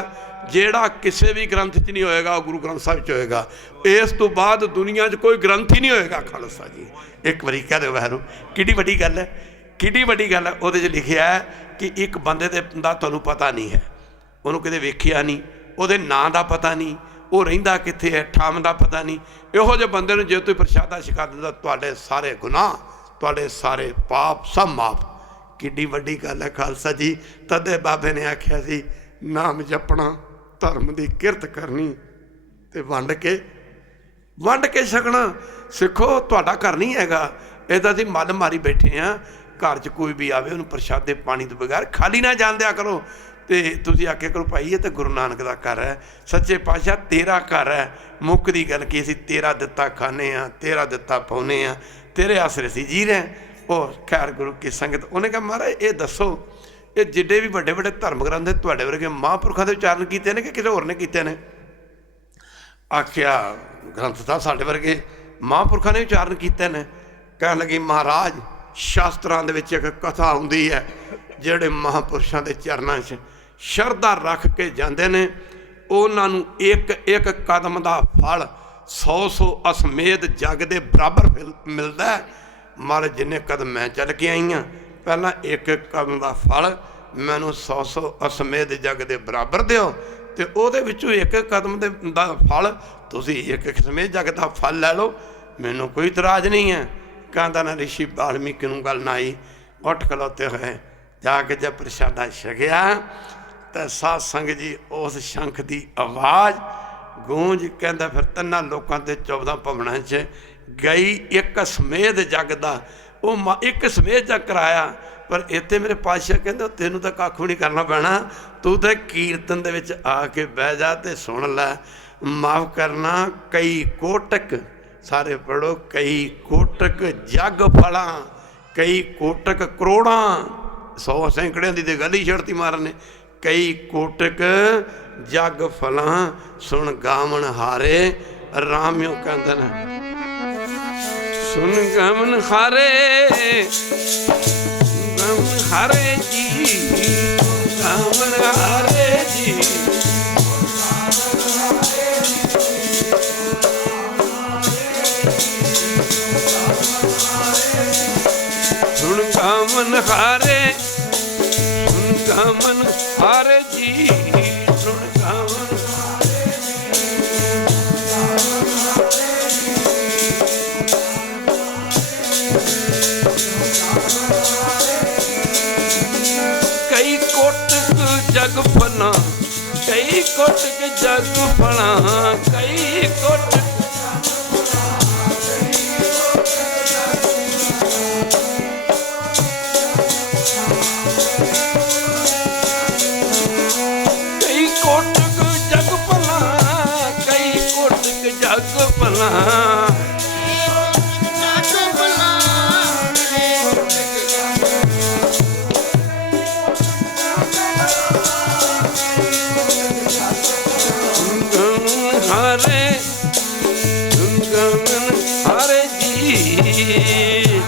ਜਿਹੜਾ ਕਿਸੇ ਵੀ ਗ੍ਰੰਥ 'ਚ ਨਹੀਂ ਹੋਏਗਾ ਉਹ ਗੁਰੂ ਗ੍ਰੰਥ ਸਾਹਿਬ 'ਚ ਹੋਏਗਾ। ਇਸ ਤੋਂ ਬਾਅਦ ਦੁਨੀਆ 'ਚ ਕੋਈ ਗ੍ਰੰਥ ਹੀ ਨਹੀਂ ਹੋਏਗਾ ਖਾਲਸਾ ਜੀ। ਇੱਕ ਵਾਰੀ ਕਹਿ ਦਿਓ ਵਾਹਿਗੁਰੂ, ਕਿੱਡੀ ਵੱਡੀ ਗੱਲ ਹੈ, ਕਿੱਡੀ ਵੱਡੀ ਗੱਲ ਹੈ। ਉਹਦੇ 'ਚ ਲਿਖਿਆ ਹੈ ਕਿ ਇੱਕ ਬੰਦੇ ਦਾ ਤੁਹਾਨੂੰ ਪਤਾ ਨਹੀਂ ਹੈ, ਉਹਨੂੰ ਕਿਤੇ ਵੇਖਿਆ ਨਹੀਂ, ਉਹਦੇ ਨਾਂ ਦਾ ਪਤਾ ਨਹੀਂ, ਉਹ ਰਹਿੰਦਾ ਕਿੱਥੇ ਹੈ, ਠਾਮ ਦਾ ਪਤਾ ਨਹੀਂ। ਇਹੋ ਜਿਹੇ ਬੰਦੇ ਨੂੰ ਜੇ ਤੁਸੀਂ ਪ੍ਰਸ਼ਾਦਾ ਛਕਾ ਦਿੰਦਾ, ਤੁਹਾਡੇ ਸਾਰੇ ਗੁਨਾਹ, ਤੁਹਾਡੇ ਸਾਰੇ ਪਾਪ ਸਭ ਮਾਫ। ਕਿੱਡੀ ਵੱਡੀ ਗੱਲ ਹੈ ਖਾਲਸਾ ਜੀ। ਤਦੇ ਬਾਬੇ ਨੇ ਆਖਿਆ ਸੀ ਨਾਮ ਜਪਣਾ, ਧਰਮ ਦੀ ਕਿਰਤ ਕਰਨੀ ਤੇ ਵੰਡ ਕੇ ਛਕਣਾ। ਸਿੱਖੋ, ਤੁਹਾਡਾ ਘਰ ਨਹੀਂ ਹੈਗਾ, ਇਹਦਾ ਅਸੀਂ ਮੱਲ ਮਾਰੀ ਬੈਠੇ ਹਾਂ। ਘਰ 'ਚ ਕੋਈ ਵੀ ਆਵੇ ਉਹਨੂੰ ਪ੍ਰਸ਼ਾਦੇ ਪਾਣੀ ਤੋਂ ਬਗੈਰ ਖਾਲੀ ਨਾ ਜਾਣ ਦਿਆ ਕਰੋ। ਤੇ ਤੁਸੀਂ ਆਖਿਆ ਕਰੋ ਭਾਈ ਇਹ ਤਾਂ ਗੁਰੂ ਨਾਨਕ ਦਾ ਘਰ ਹੈ, ਸੱਚੇ ਪਾਤਸ਼ਾਹ ਤੇਰਾ ਘਰ ਹੈ। ਮੁੱਕ ਦੀ ਗੱਲ ਕੀ, ਅਸੀਂ ਤੇਰਾ ਦਿੱਤਾ ਖਾਂਦੇ ਹਾਂ, ਤੇਰਾ ਦਿੱਤਾ ਪਾਉਂਦੇ ਹਾਂ, ਤੇਰੇ ਆਸਰੇ ਅਸੀਂ ਜੀ ਰਹੇ। ਉਹ ਖੈਰ ਗੁਰੂ ਕੀ ਸੰਗਤ, ਉਹਨੇ ਕਿਹਾ ਮਹਾਰਾਜ ਇਹ ਦੱਸੋ, ਇਹ ਜਿੱਡੇ ਵੀ ਵੱਡੇ ਵੱਡੇ ਧਰਮ ਗ੍ਰੰਥ ਤੁਹਾਡੇ ਵਰਗੇ ਮਹਾਂਪੁਰਖਾਂ ਦੇ ਉਚਾਰਨ ਕੀਤੇ ਨੇ ਕਿ ਕਿਸੇ ਹੋਰ ਨੇ ਕੀਤੇ ਨੇ? ਆਖਿਆ ਗ੍ਰੰਥ ਤਾਂ ਸਾਡੇ ਵਰਗੇ ਮਹਾਂਪੁਰਖਾਂ ਨੇ ਉਚਾਰਨ ਕੀਤੇ ਨੇ। ਕਹਿਣ ਲੱਗੀ ਮਹਾਰਾਜ ਸ਼ਾਸਤਰਾਂ ਦੇ ਵਿੱਚ ਇੱਕ ਕਥਾ ਹੁੰਦੀ ਹੈ, ਜਿਹੜੇ ਮਹਾਂਪੁਰਸ਼ਾਂ ਦੇ ਚਰਨਾਂ 'ਚ ਸ਼ਰਧਾ ਰੱਖ ਕੇ ਜਾਂਦੇ ਨੇ, ਉਹਨਾਂ ਨੂੰ ਇੱਕ ਇੱਕ ਕਦਮ ਦਾ ਫਲ 100 ਅਸਮੇਧ ਜੱਗ ਦੇ ਬਰਾਬਰ ਮਿਲਦਾ। ਮਹਾਰਾਜ ਜਿੰਨੇ ਕਦਮ ਮੈਂ ਚੱਲ ਕੇ ਆਈ ਹਾਂ, ਪਹਿਲਾਂ ਇੱਕ ਕਦਮ ਦਾ ਫਲ ਮੈਨੂੰ 100 ਅਸਮੇਧ ਜੱਗ ਦੇ ਬਰਾਬਰ ਦਿਓ, ਤੇ ਉਹਦੇ ਵਿੱਚੋਂ ਇੱਕ ਕਦਮ ਦਾ ਫਲ ਤੁਸੀਂ ਇੱਕ ਸਮੇਧ ਜੱਗ ਦਾ ਫਲ ਲੈ ਲਓ, ਮੈਨੂੰ ਕੋਈ ਇਤਰਾਜ਼ ਨਹੀਂ ਹੈ। ਕਹਿੰਦਾ ਨਾ ਰਿਸ਼ੀ ਵਾਲਮੀਕੀ ਨੂੰ ਗੱਲ ਨਾ ਆਈ। ਉੱਠ ਖਲੋਤੇ ਹੋਏ ਜਾ ਕੇ ਜਦ ਪ੍ਰਸ਼ਾਦਾ ਛਕਿਆ ਤਾਂ ਸਾਧ ਸੰਗਤ ਜੀ ਉਸ ਸ਼ੰਖ ਦੀ ਆਵਾਜ਼ ਗੂੰਜ, ਕਹਿੰਦਾ ਫਿਰ ਤਿੰਨਾਂ ਲੋਕਾਂ ਦੇ 14 ਭਵਨਾਂ 'ਚ ਗਈ ਇੱਕ ਸਮੇਧ ਜੱਗ ਦਾ। ਉਹ ਇੱਕ ਸਮੇਧ ਜੱਗ ਕਰਾਇਆ, ਪਰ ਇੱਥੇ ਮੇਰੇ ਪਾਤਸ਼ਾਹ ਕਹਿੰਦੇ ਤੈਨੂੰ ਤਾਂ ਕੱਖ ਵੀ ਨਹੀਂ ਕਰਨਾ ਪੈਣਾ, ਤੂੰ ਤਾਂ ਕੀਰਤਨ ਦੇ ਵਿੱਚ ਆ ਕੇ ਬਹਿ ਜਾ ਤੇ ਸੁਣ ਲੈ। ਮਾਫ ਕਰਨਾ, ਕਈ ਕੋਟਕ, ਸਾਰੇ ਪੜ੍ਹੋ, ਕਈ ਕੋਟਕ ਜੱਗ ਫਲਾਂ, ਕਈ ਕੋਟਕ ਕਰੋੜਾਂ, 100 ਸੈਂਕੜਿਆਂ ਦੀ ਤੇ ਗੱਲ ਹੀ ਛੱਡਤੀ ਮਾਰਨ ਨੇ। ਕਈ ਕੋਟਕ ਜੱਗ ਫਲਾਂ ਸੁਣ ਗਾਵਣ ਹਾਰੇ ਰਾਮਿਓ, ਕਹਿੰਦੇ ਨੇ ਸੁਣ ਗਾਵਣ ਹਾਰੇ, ਗਾਵਣ ਹਾਰੇ ਜੀ, ਗਾਵਣ ਹਾਰੇ ਜੀ। ਸੁਣ ਗਾਵਣ ਹਾਰੇ, ਸੁਣ ਗਾਵਣ ਹਾਰੇ ਜੀ, ਸੁਣ ਗਾਵਣ ਹਾਰੇ ਜੀ। ਕਈ ਕੋਟਕ ਜਗ ਫਲਾਂ, ਕਈ ਕੋਟਕ ਜਗ ਫਲਾਂ, ਕਈ ਕੋਟਕ ਜਗ ਭਲਾ। ਹਾਰੇ ਹਾਰੇ ਜੀ,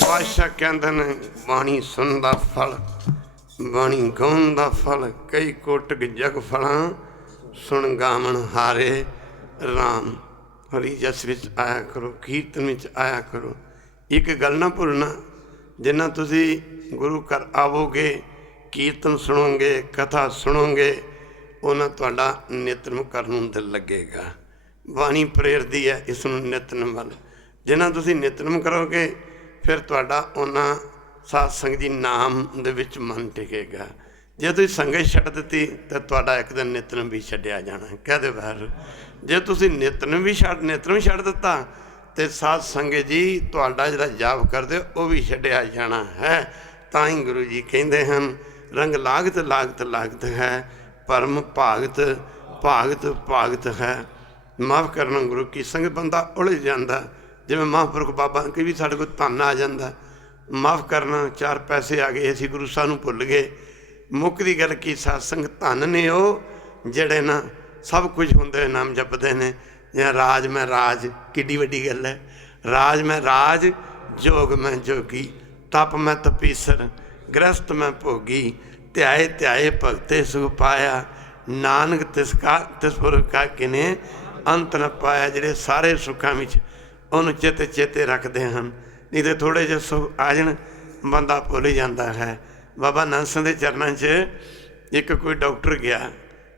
ਪਾਤਸ਼ਾਹ ਕਹਿੰਦੇ ਨੇ ਬਾਣੀ ਸੁਣਨ ਦਾ ਫਲ, ਬਾਣੀ ਗਾਉਣ ਦਾ ਫਲ, ਕਈ ਕੋਟਕ ਜਗ ਫਲਾਂ ਸੁਣ ਗਾਵਣ ਹਾਰੇ ਰਾਮ। ਹਰੀ ਜਸ ਵਿੱਚ ਆਇਆ ਕਰੋ, ਕੀਰਤਨ ਵਿੱਚ ਆਇਆ ਕਰੋ। ਇੱਕ ਗੱਲ ਨਾ ਭੁੱਲਣਾ, ਜਿੰਨਾ ਤੁਸੀਂ ਗੁਰੂ ਘਰ ਆਵੋਗੇ, ਕੀਰਤਨ ਸੁਣੋਗੇ, ਕਥਾ ਸੁਣੋਗੇ, ਉਹਨਾਂ ਤੁਹਾਡਾ ਨਿਤਨੇਮ ਕਰਨ ਨੂੰ ਦਿਲ ਲੱਗੇਗਾ। ਬਾਣੀ ਪ੍ਰੇਰਦੀ ਹੈ ਇਸ ਨੂੰ ਨਿਤਨੇਮ ਵੱਲ। ਜਿੰਨਾ ਤੁਸੀਂ ਨਿਤਨੇਮ ਕਰੋਗੇ ਫਿਰ ਤੁਹਾਡਾ ਉਹਨਾਂ ਸਾਧ ਸੰਗਤ ਜੀ ਨਾਮ ਦੇ ਵਿੱਚ ਮਨ ਟਿਕੇਗਾ। ਜੇ ਤੁਸੀਂ ਸੰਗਤ ਛੱਡ ਦਿੱਤੀ ਤਾਂ ਤੁਹਾਡਾ ਇੱਕ ਦਿਨ ਨਿਤਨੇਮ ਵੀ ਛੱਡਿਆ ਜਾਣਾ। ਕਹਦੇ ਬਾਹਰ ਜੇ ਤੁਸੀਂ ਨਿਤਨੇਮ ਛੱਡ ਦਿੱਤਾ ਤੇ ਸਾਧ ਸੰਗਤ ਜੀ ਤੁਹਾਡਾ ਜਿਹੜਾ ਜਾਪ ਕਰਦੇ ਉਹ ਵੀ ਛੱਡਿਆ ਜਾਣਾ ਹੈ। ਤਾਂ ਹੀ ਗੁਰੂ ਜੀ ਕਹਿੰਦੇ ਹਨ ਰੰਗ ਲਾਗਤ ਲਾਗਤ ਲਾਗਤ ਹੈ, ਪਰਮ ਭਾਗਤ ਭਾਗਤ ਭਾਗਤ ਹੈ। ਮਾਫ ਕਰਨਾ ਗੁਰੂ ਕੀ ਸੰਗਤ, ਬੰਦਾ ਉਲਝ ਜਾਂਦਾ, ਜਿਵੇਂ ਮਹਾਂਪੁਰਖ ਬਾਬਾ ਕਈ ਵੀ ਸਾਡੇ ਕੋਲ ਧਨ ਆ ਜਾਂਦਾ, ਮਾਫ ਕਰਨਾ, 4 ਪੈਸੇ ਆ ਗਏ, ਅਸੀਂ ਗੁਰੂ ਸਾਹਿਬ ਨੂੰ ਭੁੱਲ ਗਏ। ਮੁੱਕਦੀ ਗੱਲ ਕੀ, ਸਤਸੰਗ ਧਨ ਨੇ ਉਹ ਜਿਹੜੇ ਨਾ ਸਭ ਕੁਝ ਹੁੰਦੇ ਹੋਏ ਨਾਮ ਜਪਦੇ ਨੇ। ਜਾਂ ਰਾਜ ਮੈਂ ਰਾਜ, ਕਿੱਡੀ ਵੱਡੀ ਗੱਲ ਹੈ। ਰਾਜ ਮੈਂ ਰਾਜ, ਜੋਗ ਮੈਂ ਜੋਗੀ, ਤਪ ਮੈਂ ਤਪੀਸਰ, ਗ੍ਰਸਤ ਮੈਂ ਭੋਗੀ, ਧਿਆਏ ਧਿਆਏ ਭਗਤੇ ਸੁਖ ਪਾਇਆ, ਨਾਨਕ ਤਿਸ ਪੁਰ ਕਾ ਕਿਨੇ ਅੰਤ ਨ ਪਾਇਆ। ਜਿਹੜੇ ਸਾਰੇ ਸੁੱਖਾਂ ਵਿੱਚ ਉਹਨੂੰ ਚੇਤੇ ਰੱਖਦੇ ਹਨ। ਨਹੀਂ ਤਾਂ ਥੋੜ੍ਹੇ ਜਿਹੇ ਸੁੱਖ ਆ ਜਾਣ ਬੰਦਾ ਭੁੱਲ ਜਾਂਦਾ ਹੈ। ਬਾਬਾ ਨੰਦ ਸਿੰਘ ਦੇ ਚਰਨਾਂ 'ਚ ਇੱਕ ਕੋਈ ਡਾਕਟਰ ਗਿਆ,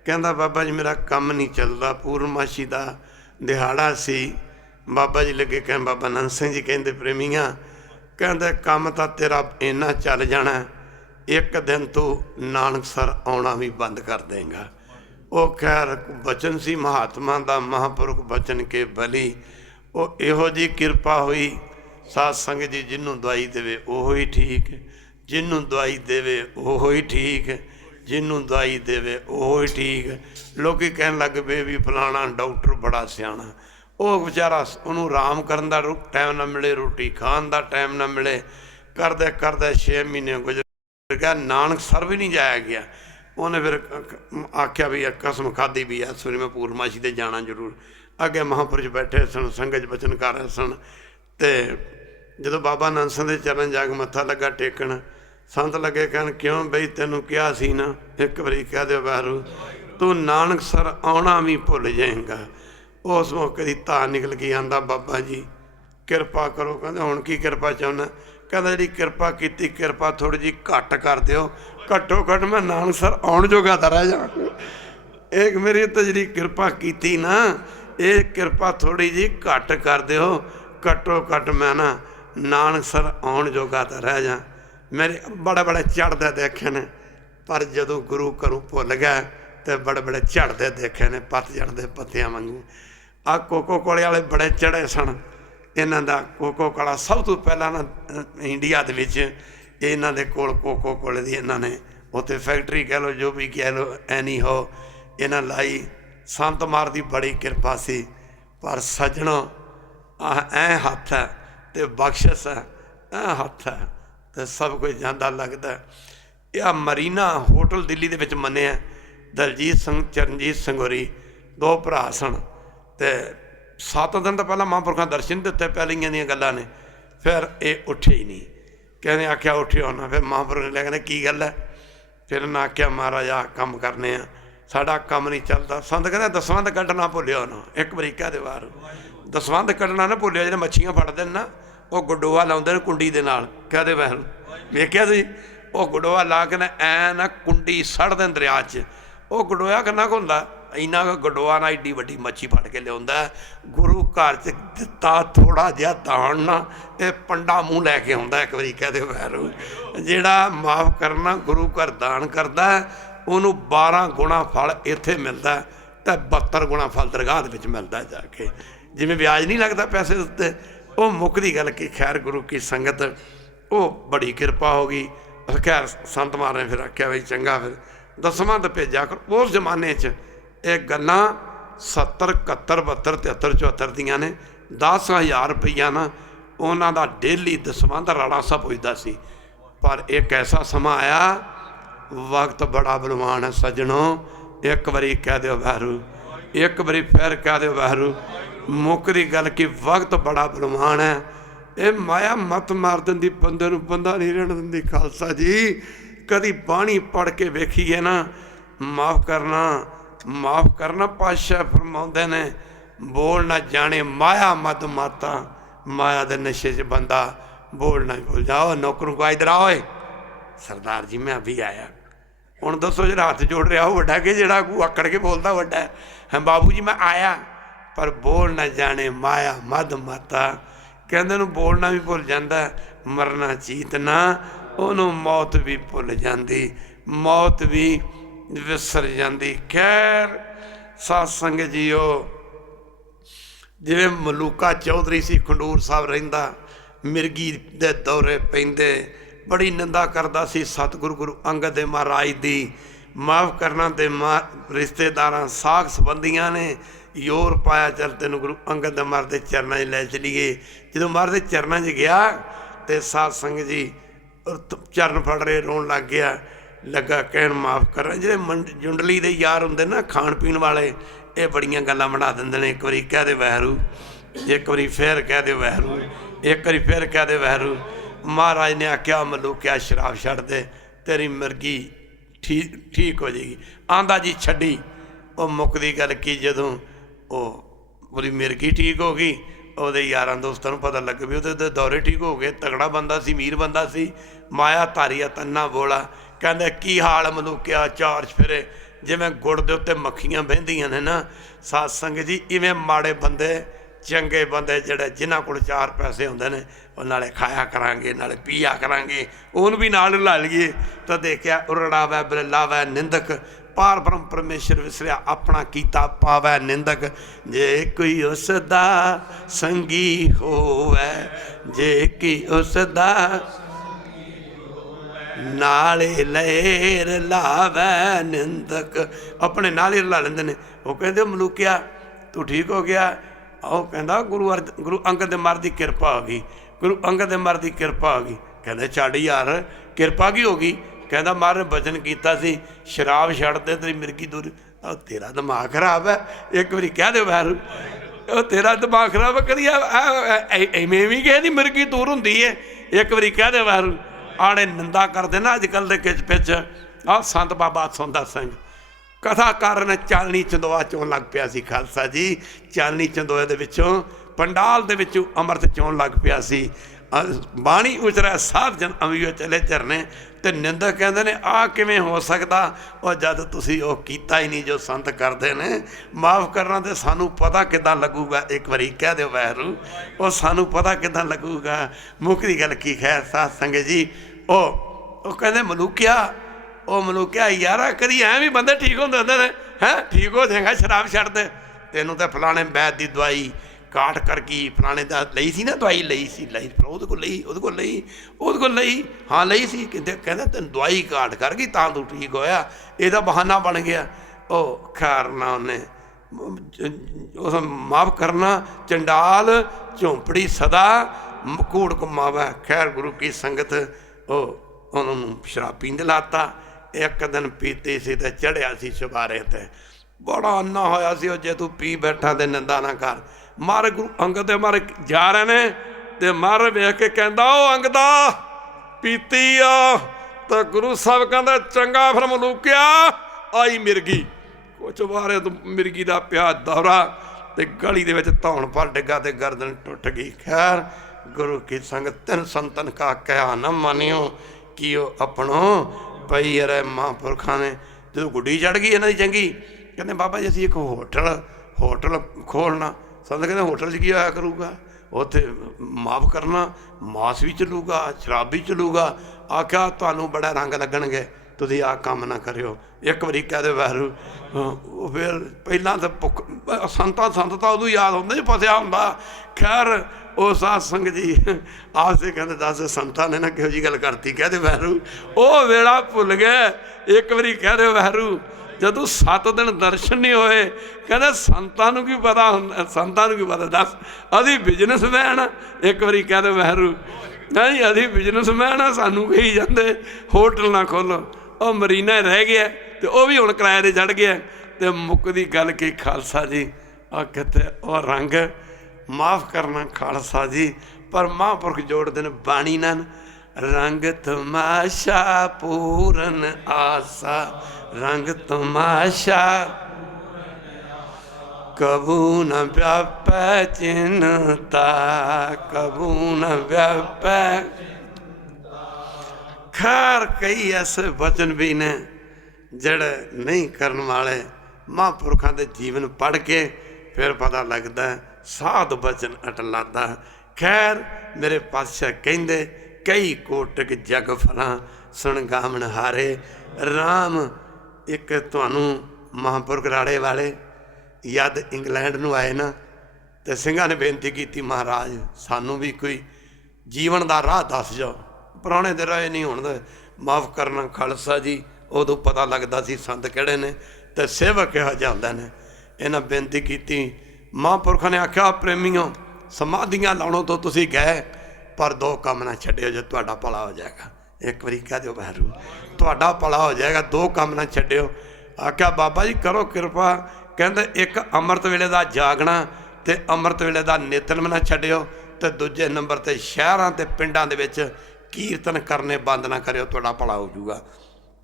ਕਹਿੰਦਾ ਬਾਬਾ ਜੀ ਮੇਰਾ ਕੰਮ ਨਹੀਂ ਚੱਲਦਾ। ਪੂਰਨਮਾਸ਼ੀ ਦਾ ਦਿਹਾੜਾ ਸੀ, ਬਾਬਾ ਜੀ ਲੱਗੇ ਕਹਿਣ, ਬਾਬਾ ਨੰਦ ਸਿੰਘ ਜੀ ਕਹਿੰਦੇ ਪ੍ਰੇਮੀਆਂ, ਕਹਿੰਦੇ ਕੰਮ ਤਾਂ ਤੇਰਾ ਇੰਨਾ ਚੱਲ ਜਾਣਾ, ਇੱਕ ਦਿਨ ਤੂੰ ਨਾਨਕਸਰ ਆਉਣਾ ਵੀ ਬੰਦ ਕਰ ਦੇਂਗਾ। ਉਹ ਖੈਰ ਬਚਨ ਸੀ ਮਹਾਤਮਾ ਦਾ, ਮਹਾਂਪੁਰਖ ਬਚਨ ਕੇ ਬਲੀ। ਉਹ ਇਹੋ ਜਿਹੀ ਕਿਰਪਾ ਹੋਈ ਸਾਧ ਸੰਗਤ ਜੀ, ਜਿਹਨੂੰ ਦਵਾਈ ਦੇਵੇ ਉਹੋ ਹੀ ਠੀਕ, ਜਿਹਨੂੰ ਦਵਾਈ ਦੇਵੇ ਉਹੋ ਹੀ ਠੀਕ, ਜਿਹਨੂੰ ਦਵਾਈ ਦੇਵੇ ਉਹੋ ਹੀ ਠੀਕ। ਲੋਕ ਕਹਿਣ ਲੱਗ ਪਏ ਵੀ ਫਲਾਣਾ ਡਾਕਟਰ ਬੜਾ ਸਿਆਣਾ। ਉਹ ਵਿਚਾਰਾ, ਉਹਨੂੰ ਆਰਾਮ ਕਰਨ ਦਾ ਟਾਈਮ ਨਾ ਮਿਲੇ, ਰੋਟੀ ਖਾਣ ਦਾ ਟਾਈਮ ਨਾ ਮਿਲੇ, ਕਰਦੇ ਕਰਦੇ 6 ਮਹੀਨੇ ਗੁਜ਼ਰ ਗਿਆ, ਨਾਨਕਸਰ ਵੀ ਨਹੀਂ ਜਾਇਆ ਗਿਆ। ਉਹਨੇ ਫਿਰ ਆਖਿਆ ਵੀ ਕਸਮ ਖਾਧੀ ਵੀ ਇਸ ਵਾਰੀ ਮੈਂ ਪੂਰਨਮਾਸ਼ੀ 'ਤੇ ਜਾਣਾ ਜ਼ਰੂਰ। ਅੱਗੇ ਮਹਾਂਪੁਰਸ਼ ਬੈਠੇ ਸਨ, ਸੰਗਤ ਬਚਨ ਕਰ ਰਹੇ ਸਨ। ਅਤੇ ਜਦੋਂ ਬਾਬਾ ਨੰਦ ਸਿੰਘ ਦੇ ਚਰਨ ਜਾ ਕੇ ਮੱਥਾ ਲੱਗਾ ਟੇਕਣ, ਸੰਤ ਲੱਗੇ ਕਹਿਣ, ਕਿਉਂ ਬਈ ਤੈਨੂੰ ਕਿਹਾ ਸੀ ਨਾ, ਇੱਕ ਵਾਰੀ ਕਹਿ ਦਿਓ ਵਾਹਿਗੁਰੂ, ਤੂੰ ਨਾਨਕਸਰ ਆਉਣਾ ਵੀ ਭੁੱਲ ਜਾਏਗਾ। ਉਸ ਮੌਕੇ ਦੀ ਧਾਰ ਨਿਕਲ ਕੇ ਆਂਦਾ, ਬਾਬਾ ਜੀ ਕਿਰਪਾ ਕਰੋ। ਕਹਿੰਦੇ ਹੁਣ ਕੀ ਕਿਰਪਾ ਚਾਹੁੰਦਾ? ਕਹਿੰਦਾ ਜਿਹੜੀ ਕਿਰਪਾ ਕੀਤੀ, ਕਿਰਪਾ ਥੋੜ੍ਹੀ ਜਿਹੀ ਘੱਟ ਕਰ ਦਿਓ, ਘੱਟੋ ਘੱਟ ਮੈਂ ਨਾਨਕਸਰ ਆਉਣ ਜੋਗਾ ਤਾਂ ਰਹਿ ਜਾ। ਇਹ ਮੇਰੀ ਤਾਂ ਜਿਹੜੀ ਕਿਰਪਾ ਕੀਤੀ ਨਾ, ਇਹ ਕਿਰਪਾ ਥੋੜ੍ਹੀ ਜਿਹੀ ਘੱਟ ਕਰ ਦਿਓ, ਘੱਟੋ ਘੱਟ ਮੈਂ ਨਾ ਨਾਨਕਸਰ ਆਉਣ ਜੋਗਾ ਤਾਂ ਰਹਿ ਜਾ। ਮੇਰੇ ਬੜੇ ਝੜਦੇ ਦੇਖੇ ਨੇ, ਪਰ ਜਦੋਂ ਗੁਰੂ ਘਰੋਂ ਭੁੱਲ ਗਿਆ ਤੇ ਬੜੇ ਝੜਦੇ ਦੇਖੇ ਨੇ, ਪੱਤਝੜ ਦੇ ਪੱਤਿਆਂ ਵਾਂਗੂ। ਆਹ ਕੋਕੋ ਕੋਲੇ ਵਾਲੇ ਬੜੇ ਚੜ੍ਹੇ ਸਨ। ਇਹਨਾਂ ਦਾ ਕੋਕੋ ਕੋਲਾ ਸਭ ਤੋਂ ਪਹਿਲਾਂ ਨਾ ਇੰਡੀਆ ਦੇ ਵਿੱਚ ਇਹਨਾਂ ਦੇ ਕੋਲ ਕੋਕੋ ਕੋਲੇ ਦੀ ਇਹਨਾਂ ਨੇ ਉੱਥੇ ਫੈਕਟਰੀ ਕਹਿ ਲਓ, ਜੋ ਵੀ ਕਹਿ ਲਓ, ਐਨੀ ਹੋ ਇਹਨਾਂ ਲਾਈ। ਸੰਤ ਮਾਰ ਦੀ ਬੜੀ ਕਿਰਪਾ ਸੀ। ਪਰ ਸੱਜਣੋ, ਆਹ ਐ ਹੱਥ ਹੈ ਅਤੇ ਬਖਸ਼ਿਸ਼ ਹੈ, ਐ ਹੱਥ ਹੈ ਅਤੇ ਸਭ ਕੁਝ ਜਾਂਦਾ ਲੱਗਦਾ। ਇਹ ਮਰੀਨਾ ਹੋਟਲ ਦਿੱਲੀ ਦੇ ਵਿੱਚ ਮੰਨਿਆ, ਦਲਜੀਤ ਸਿੰਘ, ਚਰਨਜੀਤ ਸਿੰਘ ਹੋਰੀ 2 ਭਰਾ ਸਨ। ਅਤੇ 7 ਦਿਨ ਤੋਂ ਪਹਿਲਾਂ ਮਹਾਂਪੁਰਖਾਂ ਦਰਸ਼ਨ ਦਿੱਤੇ, ਪਹਿਲੀਆਂ ਦੀਆਂ ਗੱਲਾਂ ਨੇ। ਫਿਰ ਇਹ ਉੱਠੇ ਹੀ ਨਹੀਂ, ਕਹਿੰਦੇ ਆਖਿਆ ਉੱਠਿਓ ਨਾ। ਫਿਰ ਮਹਾਂਪੁਰਖ ਨੇ ਕਹਿੰਦੇ ਕੀ ਗੱਲ ਹੈ? ਫਿਰ ਉਹਨਾਂ ਆਖਿਆ ਮਹਾਰਾਜ ਆਹ ਕੰਮ ਕਰਨੇ ਆ, ਸਾਡਾ ਕੰਮ ਨਹੀਂ ਚੱਲਦਾ। ਸੰਤ ਕਹਿੰਦੇ ਦਸਵੰਧ ਕੱਢਣਾ ਭੁੱਲਿਓ ਨਾ। ਇੱਕ ਵਾਰੀ ਕਹਿ ਦੇ ਵਾਰ, ਦਸਵੰਧ ਕੱਢਣਾ ਨਾ ਭੁੱਲਿਓ। ਜਿਹੜੇ ਮੱਛੀਆਂ ਫੜਦੇ ਨੇ ਨਾ, ਉਹ ਗੁੱਡੋਆ ਲਾਉਂਦੇ ਨੇ ਕੁੰਡੀ ਦੇ ਨਾਲ, ਕਹਦੇ ਵੈਰ ਵੇਖਿਆ ਸੀ? ਉਹ ਗੁੱਡੋਆ ਲਾ ਕੇ ਨਾ ਐਂ ਨਾ ਕੁੰਡੀ ਸੜਦੇ ਦਰਿਆ 'ਚ। ਉਹ ਗੁੱਡੋਆ ਕਿੰਨਾ ਕੁ ਹੁੰਦਾ? ਇੰਨਾ ਕੁ ਗੁੱਡੋਆ ਨਾਲ ਏਡੀ ਵੱਡੀ ਮੱਛੀ ਫੜ ਕੇ ਲਿਆਉਂਦਾ। ਗੁਰੂ ਘਰ 'ਚ ਦਿੱਤਾ ਥੋੜ੍ਹਾ ਜਿਹਾ ਦਾਣ ਨਾ, ਇਹ ਪੰਡਾ ਮੂੰਹ ਲੈ ਕੇ ਆਉਂਦਾ। ਇੱਕ ਵਾਰੀ ਕਹਦੇ ਵੈਰੂ, ਜਿਹੜਾ ਮਾਫ ਕਰਨਾ ਗੁਰੂ ਘਰ ਦਾਨ ਕਰਦਾ, ਉਹਨੂੰ 12 ਗੁਣਾ ਫਲ ਇੱਥੇ ਮਿਲਦਾ ਅਤੇ 72 ਗੁਣਾ ਫਲ ਦਰਗਾਹ ਦੇ ਵਿੱਚ ਮਿਲਦਾ ਜਾ ਕੇ। ਜਿਵੇਂ ਵਿਆਜ ਨਹੀਂ ਲੱਗਦਾ ਪੈਸੇ ਦੇ ਉੱਤੇ, ਉਹ ਮੁੱਕਦੀ ਗੱਲ ਕੀ। ਖੈਰ ਗੁਰੂ ਕੀ ਸੰਗਤ, ਉਹ ਬੜੀ ਕਿਰਪਾ ਹੋ ਗਈ। ਖੈਰ ਸੰਤ ਮਾਰ ਨੇ ਫਿਰ ਆਖਿਆ ਬਈ ਚੰਗਾ, ਫਿਰ ਦਸਵੰਧ ਭੇਜਿਆ ਕਰ। ਉਸ ਜ਼ਮਾਨੇ 'ਚ ਇਹ ਗੱਲਾਂ 70, 71, 72, 73, 74 ਦੀਆਂ ਨੇ। 10,000 ਰੁਪਈਆ ਨਾ ਉਹਨਾਂ ਦਾ ਡੇਲੀ ਦਸਵੰਧ ਰਾਣਾ ਸਾਹਿਬ ਪੁੱਜਦਾ ਸੀ। ਪਰ ਇੱਕ ਐਸਾ ਸਮਾਂ ਆਇਆ, ਵਕਤ ਬੜਾ ਬਲਵਾਨ ਹੈ ਸੱਜਣੋ। ਇੱਕ ਵਾਰੀ ਕਹਿ ਦਿਓ ਵਾਹਿਗੁਰੂ, ਇੱਕ ਵਾਰੀ ਫਿਰ ਕਹਿ ਦਿਓ ਵਾਹਿਗੁਰੂ। ਮੁੱਕਦੀ ਗੱਲ ਕਿ ਵਕਤ ਬੜਾ ਬਲਵਾਨ ਹੈ। ਇਹ ਮਾਇਆ ਮੱਤ ਮਾਰ ਦਿੰਦੀ ਬੰਦੇ ਨੂੰ, ਬੰਦਾ ਨਹੀਂ ਰਹਿਣ ਦਿੰਦੀ। ਖਾਲਸਾ ਜੀ ਕਦੀ ਬਾਣੀ ਪੜ੍ਹ ਕੇ ਵੇਖੀਏ ਨਾ, ਮਾਫ ਕਰਨਾ ਪਾਤਸ਼ਾਹ ਫਰਮਾਉਂਦੇ ਨੇ, ਬੋਲ ਨਾ ਜਾਣੇ ਮਾਇਆ ਮਦ ਮਾਤਾ, ਮਾਇਆ ਦੇ ਨਸ਼ੇ 'ਚ ਬੰਦਾ ਬੋਲ ਨਾ ਭੁੱਲ ਜਾਓ। ਨੌਕਰ ਨੂੰ ਕਹਾ ਇਧਰ ਆਓ, ਸਰਦਾਰ ਜੀ ਮੈਂ ਅਭੀ ਆਇਆ। ਹੁਣ ਦੱਸੋ ਜਿਹੜਾ ਹੱਥ ਜੋੜ ਰਿਹਾ ਉਹ ਵੱਡਾ ਕਿ ਜਿਹੜਾ ਕੋ ਆਕੜ ਕੇ ਬੋਲਦਾ ਵੱਡਾ ਹੈ? ਬਾਬੂ ਜੀ ਮੈਂ ਆਇਆ, ਪਰ ਬੋਲ ਨਾ ਜਾਣੇ ਮਾਇਆ ਮਦ ਮਾਤਾ। ਕਹਿੰਦੇ ਨੂੰ ਬੋਲਣਾ ਵੀ ਭੁੱਲ ਜਾਂਦਾ, ਮਰਨਾ ਚੀਤਨਾ, ਉਹਨੂੰ ਮੌਤ ਵੀ ਭੁੱਲ ਜਾਂਦੀ, ਮੌਤ ਵੀ ਵਿਸਰ ਜਾਂਦੀ। ਖੈਰ ਸਾਧ ਸੰਗਤ ਜੀਓ, ਜਿਵੇਂ ਮਲੂਕਾ ਚੌਧਰੀ ਸੀ, ਖੰਡੂਰ ਸਾਹਿਬ ਰਹਿੰਦਾ, ਮਿਰਗੀ ਦੇ ਦੌਰੇ ਪੈਂਦੇ, ਬੜੀ ਨਿੰਦਾ ਕਰਦਾ ਸੀ ਸਤਿਗੁਰੂ ਗੁਰੂ ਅੰਗਦ ਦੇਵ ਮਹਾਰਾਜ ਦੀ। ਮਾਫ ਕਰਨਾ ਤੇ ਰਿਸ਼ਤੇਦਾਰਾਂ ਸਾਖ ਸੰਬੰਧੀਆਂ ਨੇ ਜ਼ੋਰ ਪਾਇਆ, ਚੱਲ ਤੈਨੂੰ ਗੁਰੂ ਅੰਗਦ ਦੇ ਮਹਾਰਾਜ ਦੇ ਚਰਨਾਂ 'ਚ ਲੈ ਚਲੀਏ। ਜਦੋਂ ਮਹਾਰਾਜ ਦੇ ਚਰਨਾਂ 'ਚ ਗਿਆ ਤੇ ਸਾਧ ਸੰਗਤ ਜੀ ਚਰਨ ਫੜ ਰਹੇ, ਰੋਣ ਲੱਗ ਗਿਆ। ਲੱਗਾ ਕਹਿਣ ਮਾਫ਼ ਕਰਾਂ, ਜਿਹੜੇ ਜੁੰਡਲੀ ਦੇ ਯਾਰ ਹੁੰਦੇ ਨਾ ਖਾਣ ਪੀਣ ਵਾਲੇ, ਇਹ ਬੜੀਆਂ ਗੱਲਾਂ ਬਣਾ ਦਿੰਦੇ ਨੇ। ਇੱਕ ਵਾਰੀ ਕਹਿ ਦੇ ਵਾਹਿਗੁਰੂ, ਇੱਕ ਵਾਰੀ ਫਿਰ ਕਹਿ ਦੇ ਵਾਹਿਗੁਰੂ, ਇੱਕ ਵਾਰੀ ਫਿਰ ਕਹਿ ਦੇ ਵਾਹਿਗੁਰੂ। ਮਹਾਰਾਜ ਨੇ ਆਖਿਆ ਮਲੂਕਿਆ ਸ਼ਰਾਬ ਛੱਡ ਦੇ, ਤੇਰੀ ਮਿਰਗੀ ਠੀਕ ਹੋ ਜਾਏਗੀ। ਆਂਦਾ ਜੀ ਛੱਡੀ। ਉਹ ਮੁੱਕਦੀ ਗੱਲ ਕੀ, ਜਦੋਂ ਉਹ ਉਹਦੀ ਮਿਰਗੀ ਠੀਕ ਹੋ ਗਈ, ਉਹਦੇ ਯਾਰਾਂ ਦੋਸਤਾਂ ਨੂੰ ਪਤਾ ਲੱਗ ਵੀ ਉਹਦੇ ਦੌਰੇ ਠੀਕ ਹੋ ਗਏ। ਤਗੜਾ ਬੰਦਾ ਸੀ, ਅਮੀਰ ਬੰਦਾ ਸੀ, ਮਾਇਆ ਧਾਰੀਆ ਤੰਨਾ ਬੋਲਾ। ਕਹਿੰਦਾ ਕੀ ਹਾਲ ਮਲੂਕਿਆ? ਚਾਰ ਚਫੇਰੇ ਜਿਵੇਂ ਗੁੜ ਦੇ ਉੱਤੇ ਮੱਖੀਆਂ ਬਹਿੰਦੀਆਂ ਨੇ ਨਾ। ਸਾਧ ਸੰਗਤ ਜੀ, ਇਵੇਂ ਮਾੜੇ ਬੰਦੇ, ਚੰਗੇ ਬੰਦੇ ਜਿਹੜੇ ਜਿਨ੍ਹਾਂ ਕੋਲ ਚਾਰ ਪੈਸੇ ਹੁੰਦੇ ਨੇ, ਉਹ ਨਾਲੇ ਖਾਇਆ ਕਰਾਂਗੇ ਨਾਲੇ ਪੀਆ ਕਰਾਂਗੇ, ਉਹਨੂੰ ਵੀ ਨਾਲ ਲਾ ਲਈਏ। ਤਾਂ ਦੇਖਿਆ ਉਰੜਾਵੈ ਬਰਲਾਵੈ ਨਿੰਦਕ, ਪਾਰ ਬ੍ਰਹਮ ਪਰਮੇਸ਼ਰ ਵਿਸਰਿਆ ਆਪਣਾ ਕੀਤਾ ਪਾਵੈ ਨਿੰਦਕ। ਜੇ ਕੋਈ ਉਸ ਦਾ ਸੰਗੀ ਹੋਵੇ, ਜੇ ਕੀ ਉਸ ਦਾ ਨਾਲੇ ਲਹਿਰ ਲਾਵੈ ਨਿੰਦਕ, ਆਪਣੇ ਨਾਲ ਹੀ ਲਾ ਲੈਂਦੇ ਨੇ। ਉਹ ਕਹਿੰਦੇ ਮਲੂਕਿਆ ਤੂੰ ਠੀਕ ਹੋ ਗਿਆ? ਉਹ ਕਹਿੰਦਾ ਗੁਰੂ ਅੰਗਦ ਦੇ ਮਹਾਰਾਜ ਦੀ ਕਿਰਪਾ ਹੋ ਗਈ, ਗੁਰੂ ਅੰਗਦ ਦੇ ਮਹਾਰਾਜ ਦੀ ਕਿਰਪਾ ਹੋ ਗਈ। ਕਹਿੰਦੇ ਛੱਡ ਯਾਰ, ਕਿਰਪਾ ਕੀ ਹੋ ਗਈ? ਕਹਿੰਦਾ ਮਹਾਰਾਜ ਨੇ ਬਚਨ ਕੀਤਾ ਸੀ ਸ਼ਰਾਬ ਛੱਡ ਦੇ, ਤੇਰੀ ਮਿਰਗੀ ਦੂਰ। ਉਹ ਤੇਰਾ ਦਿਮਾਗ ਖਰਾਬ ਹੈ, ਇੱਕ ਵਾਰੀ ਕਹਿ ਦਿਓ ਵਾਹਿਗੁਰੂ। ਉਹ ਤੇਰਾ ਦਿਮਾਗ ਖਰਾਬ ਹੈ, ਕਦੀ ਐਵੇਂ ਵੀ ਕਿਸੇ ਦੀ ਮਿਰਗੀ ਦੂਰ ਹੁੰਦੀ ਹੈ? ਇੱਕ ਵਾਰੀ ਕਹਿ ਦਿਓ ਵਾਹਿਗੁਰੂ। ਆੜੇ ਨਿੰਦਾ ਕਰਦੇ ਨਾ ਅੱਜ ਕੱਲ੍ਹ ਦੇ ਕਿਚ ਪਿੱਛ। ਆਹ ਸੰਤ ਬਾਬਾ ਸੁੰਦਰ ਸਿੰਘ ਕਥਾਕਾਰ ਨੇ ਚਾਲਣੀ ਚੰਦੋਆ ਚੋਣ ਲੱਗ ਪਿਆ ਸੀ। ਖਾਲਸਾ ਜੀ, ਚਾਲਣੀ ਚੰਦੋਏ ਦੇ ਵਿੱਚੋਂ ਪੰਡਾਲ ਦੇ ਵਿੱਚੋਂ ਅੰਮ੍ਰਿਤ ਚੋਣ ਲੱਗ ਪਿਆ ਸੀ। ਬਾਣੀ ਉਚਰਿਆ ਸਾਧ ਜਨ ਅਮੀਓ ਚਲੇ ਝਰਨੇ। ਤੇ ਨਿੰਦਕ ਕਹਿੰਦੇ ਨੇ ਆਹ ਕਿਵੇਂ ਹੋ ਸਕਦਾ? ਉਹ ਜਦ ਤੁਸੀਂ ਉਹ ਕੀਤਾ ਹੀ ਨਹੀਂ ਜੋ ਸੰਤ ਕਰਦੇ ਨੇ। ਮਾਫ਼ ਕਰਨਾ ਤੇ ਸਾਨੂੰ ਪਤਾ ਕਿੱਦਾਂ ਲੱਗੂਗਾ? ਇੱਕ ਵਾਰੀ ਕਹਿ ਦਿਓ ਵਾਹਿਗੁਰੂ, ਉਹ ਸਾਨੂੰ ਪਤਾ ਕਿੱਦਾਂ ਲੱਗੂਗਾ? ਮੁੱਖ ਦੀ ਗੱਲ ਕੀ ਖੈਰ ਸਾਧ ਸੰਗਤ ਜੀ। ਉਹ ਕਹਿੰਦੇ ਮਲੂਕਿਆ, ਉਹ ਮਲੂਕਿਆ ਯਾਰਾ ਕਦੀ ਐਂ ਵੀ ਬੰਦੇ ਠੀਕ ਹੁੰਦੇ ਹੁੰਦੇ ਨੇ? ਹੈਂ, ਠੀਕ ਹੋ ਜਾਏਗਾ ਸ਼ਰਾਬ ਛੱਡ ਦੇ। ਤੈਨੂੰ ਤਾਂ ਫਲਾਣੇ ਵੈਦ ਦੀ ਦਵਾਈ ਕਾਟ ਕਰ ਗਈ, ਫਲਾਣੇ ਦਾ ਲਈ ਸੀ ਨਾ ਦਵਾਈ, ਲਈ ਸੀ ਉਹਦੇ ਕੋਲ ਲਈ ਹਾਂ ਲਈ ਸੀ। ਕਹਿੰਦਾ ਤੈਨੂੰ ਦਵਾਈ ਕਾਟ ਕਰ ਗਈ ਤਾਂ ਤੂੰ ਠੀਕ ਹੋਇਆ, ਇਹਦਾ ਬਹਾਨਾ ਬਣ ਗਿਆ। ਉਹ ਖੈਰ ਨਾ ਉਹਨੇ ਉਸ ਮਾਫ਼ ਕਰਨਾ, ਚੰਡਾਲ ਝੌਂਪੜੀ ਸਦਾ ਕੂੜ ਘੁੰਮਾਵਾ। ਖੈਰ ਗੁਰੂ ਕੀ ਸੰਗਤ ਉਹ ਉਹਨਾਂ ਨੂੰ ਸ਼ਰਾਬ ਪੀਣ ਲਾਤਾ। ਇੱਕ ਦਿਨ ਪੀਤੀ ਸੀ ਤੇ ਚੜ੍ਹਿਆ ਸੀ ਚੁਬਾਰੇ ਤੇ, ਬੜਾ ਅੰਨਾ ਹੋਇਆ ਸੀ ਉਹ। ਜੇ ਤੂੰ ਪੀ ਬੈਠਾ ਤੇ ਨਿੰਦਾ ਨਾ ਕਰ। ਮਹਾਰਾਜ ਗੁਰੂ ਅੰਗਦ ਦੇ ਮਹਾਰਾਜ ਜਾ ਰਹੇ ਨੇ ਤੇ ਮਹਾਰਾਜ ਵੇਖ ਕੇ ਕਹਿੰਦਾ ਉਹ ਅੰਗਦਾ ਪੀਤੀ ਆ। ਤਾਂ ਗੁਰੂ ਸਾਹਿਬ ਕਹਿੰਦਾ ਚੰਗਾ ਫਿਰ ਮਲੂਕਿਆ ਆਈ ਮਿਰਗੀ। ਉਹ ਚੁਬਾਰੇ ਤੋਂ ਮਿਰਗੀ ਦਾ ਪਿਆ ਦੌਰਾ ਤੇ ਗਲੀ ਦੇ ਵਿੱਚ ਧੌਣ ਪਰ ਡਿੱਗਾ ਤੇ ਗਰਦਨ ਟੁੱਟ ਗਈ। ਖੈਰ ਗੁਰੂ ਕੀ ਸੰਗਤ ਤਿੰਨ ਸੰਤਨ ਕਾ ਕਹਿਆ ਨਾ ਮਾਨਿਓ ਕਿ ਉਹ ਆਪਣੋ ਪਈ ਅਰੇ ਮਹਾਂਪੁਰਖਾਂ ਨੇ ਜਦੋਂ ਗੁੱਡੀ ਚੜ੍ਹ ਗਈ ਇਹਨਾਂ ਦੀ ਚੰਗੀ, ਕਹਿੰਦੇ ਬਾਬਾ ਜੀ ਅਸੀਂ ਇੱਕ ਹੋਟਲ ਖੋਲ੍ਹਣਾ। ਸੰਤ ਕਹਿੰਦੇ ਹੋਟਲ 'ਚ ਕੀ ਹੋਇਆ ਕਰੂਗਾ? ਉੱਥੇ ਮਾਫ਼ ਕਰਨਾ ਮਾਸ ਵੀ ਚੱਲੂਗਾ, ਸ਼ਰਾਬ ਵੀ ਚੱਲੂਗਾ। ਆਖਿਆ ਤੁਹਾਨੂੰ ਬੜਾ ਰੰਗ ਲੱਗਣਗੇ, ਤੁਸੀਂ ਆਹ ਕੰਮ ਨਾ ਕਰਿਓ। ਇੱਕ ਵਾਰੀ ਕਹਿ ਦਿਓ ਵਾਹਿਗੁਰੂ। ਉਹ ਫਿਰ ਪਹਿਲਾਂ ਤਾਂ ਸੰਤ ਤਾਂ ਉਦੋਂ ਯਾਦ ਹੁੰਦਾ ਜੀ ਫਸਿਆ ਹੁੰਦਾ। ਖੈਰ ਉਹ ਸਾਧ ਸੰਗਤ ਜੀ ਆਪਸੇ ਕਹਿੰਦੇ ਦੱਸ ਸੰਤਾਂ ਨੇ ਨਾ ਕਿਹੋ ਜਿਹੀ ਗੱਲ ਕਰਤੀ? ਕਹਿ ਦਿਓ ਵਾਹਿਗੁਰੂ। ਉਹ ਵੇਲਾ ਭੁੱਲ ਗਏ। ਇੱਕ ਵਾਰੀ ਕਹਿ ਦਿਓ ਵਾਹਿਗੁਰੂ। ਜਦੋਂ 7 ਦਿਨ ਦਰਸ਼ਨ ਨਹੀਂ ਹੋਏ, ਕਹਿੰਦੇ ਸੰਤਾਂ ਨੂੰ ਕੀ ਪਤਾ ਹੁੰਦਾ? ਸੰਤਾਂ ਨੂੰ ਕੀ ਪਤਾ? ਦੱਸ ਅਸੀਂ ਬਿਜ਼ਨਸਮੈਨ ਆ। ਇੱਕ ਵਾਰੀ ਕਹਿ ਦਿਓ ਵਾਹਿਗੁਰੂ। ਨਹੀਂ ਅਸੀਂ ਬਿਜ਼ਨਸਮੈਨ ਆ, ਸਾਨੂੰ ਕਹੀ ਜਾਂਦੇ ਹੋਟਲ ਨਾ ਖੋਲ੍ਹੋ। ਉਹ ਮਰੀਨਾ ਰਹਿ ਗਿਆ ਤੇ ਉਹ ਵੀ ਹੁਣ ਕਿਰਾਏ 'ਤੇ ਚੜ੍ਹ ਗਿਆ। ਤੇ ਮੁੱਕਦੀ ਗੱਲ ਕੀ ਖਾਲਸਾ ਜੀ, ਆ ਕਿਤੇ ਉਹ ਰੰਗ ਮਾਫ਼ ਕਰਨਾ ਖਾਲਸਾ ਜੀ, ਪਰ ਮਹਾਂਪੁਰਖ ਜੋੜਦੇ ਨੇ ਬਾਣੀ ਨਾਲ। ਰੰਗ ਤਮਾਸ਼ਾ ਪੂਰਨ ਆਸਾ, ਰੰਗ ਤਮਾਸ਼ਾ ਕਬੂ ਨ ਵਿਆਪੈ ਚਿੰਤਾ, ਕਬੂ ਨ ਵਿਆਪੈ। ਖੈਰ ਕਈ ਐਸੇ ਵਚਨ ਵੀ ਨੇ ਜਿਹੜੇ ਨਹੀਂ ਕਰਨ ਵਾਲੇ। ਮਹਾਂਪੁਰਖਾਂ ਦੇ ਜੀਵਨ ਪੜ੍ਹ ਕੇ ਫਿਰ ਪਤਾ ਲੱਗਦਾ ਸਾਧ ਬਚਨ ਅਟਲਾਦਾ। ਖੈਰ ਮੇਰੇ ਪਾਤਸ਼ਾਹ ਕਹਿੰਦੇ ਕਈ ਕੋਟਕ ਜਗ ਫਲਾਂ ਸੁਣ ਗਾਵਣ ਹਾਰੇ। ਰਾਮ ਇੱਕ ਤੁਹਾਨੂੰ ਮਹਾਂਪੁਰਖ ਰਾੜੇ ਵਾਲੇ ਜਦ ਇੰਗਲੈਂਡ ਨੂੰ ਆਏ ਨਾ ਤੇ ਸਿੰਘਾਂ ਨੇ ਬੇਨਤੀ ਕੀਤੀ ਮਹਾਰਾਜ ਸਾਨੂੰ ਵੀ ਕੋਈ ਜੀਵਨ ਦਾ ਰਾਹ ਦੱਸ ਜਾਓ। ਪੁਰਾਣੇ ਦੇ ਰਾਹ ਨਹੀਂ ਹੁਣ ਮਾਫ਼ ਕਰਨਾ ਖਾਲਸਾ ਜੀ। ਉਦੋਂ ਪਤਾ ਲੱਗਦਾ ਸੀ ਸੰਤ ਕਿਹੜੇ ਨੇ ਤੇ ਸੇਵਕ ਕਿਹੋ ਜਿਹਾ ਹੁੰਦੇ ਨੇ। इन्हें बेनती की। महापुरखों ने आख्या प्रेमियों समाधियां लाने तो तुसी गए पर दो काम ना छड्डियो जो तुहाडा भला हो जाएगा। एक बारी कह दो वाहगुरू तुहाडा भला हो जाएगा, दो काम ना छड्डियो। आख्या बाबा जी करो कृपा, कहते एक अमृत वेले का जागना ते अमृत वेले का नितनम ना छड्डियो, ते दूजे नंबर ते शहरां ते पिंडां दे विच कीर्तन करने बंद ना करियो, तुहाडा भला हो जाऊगा।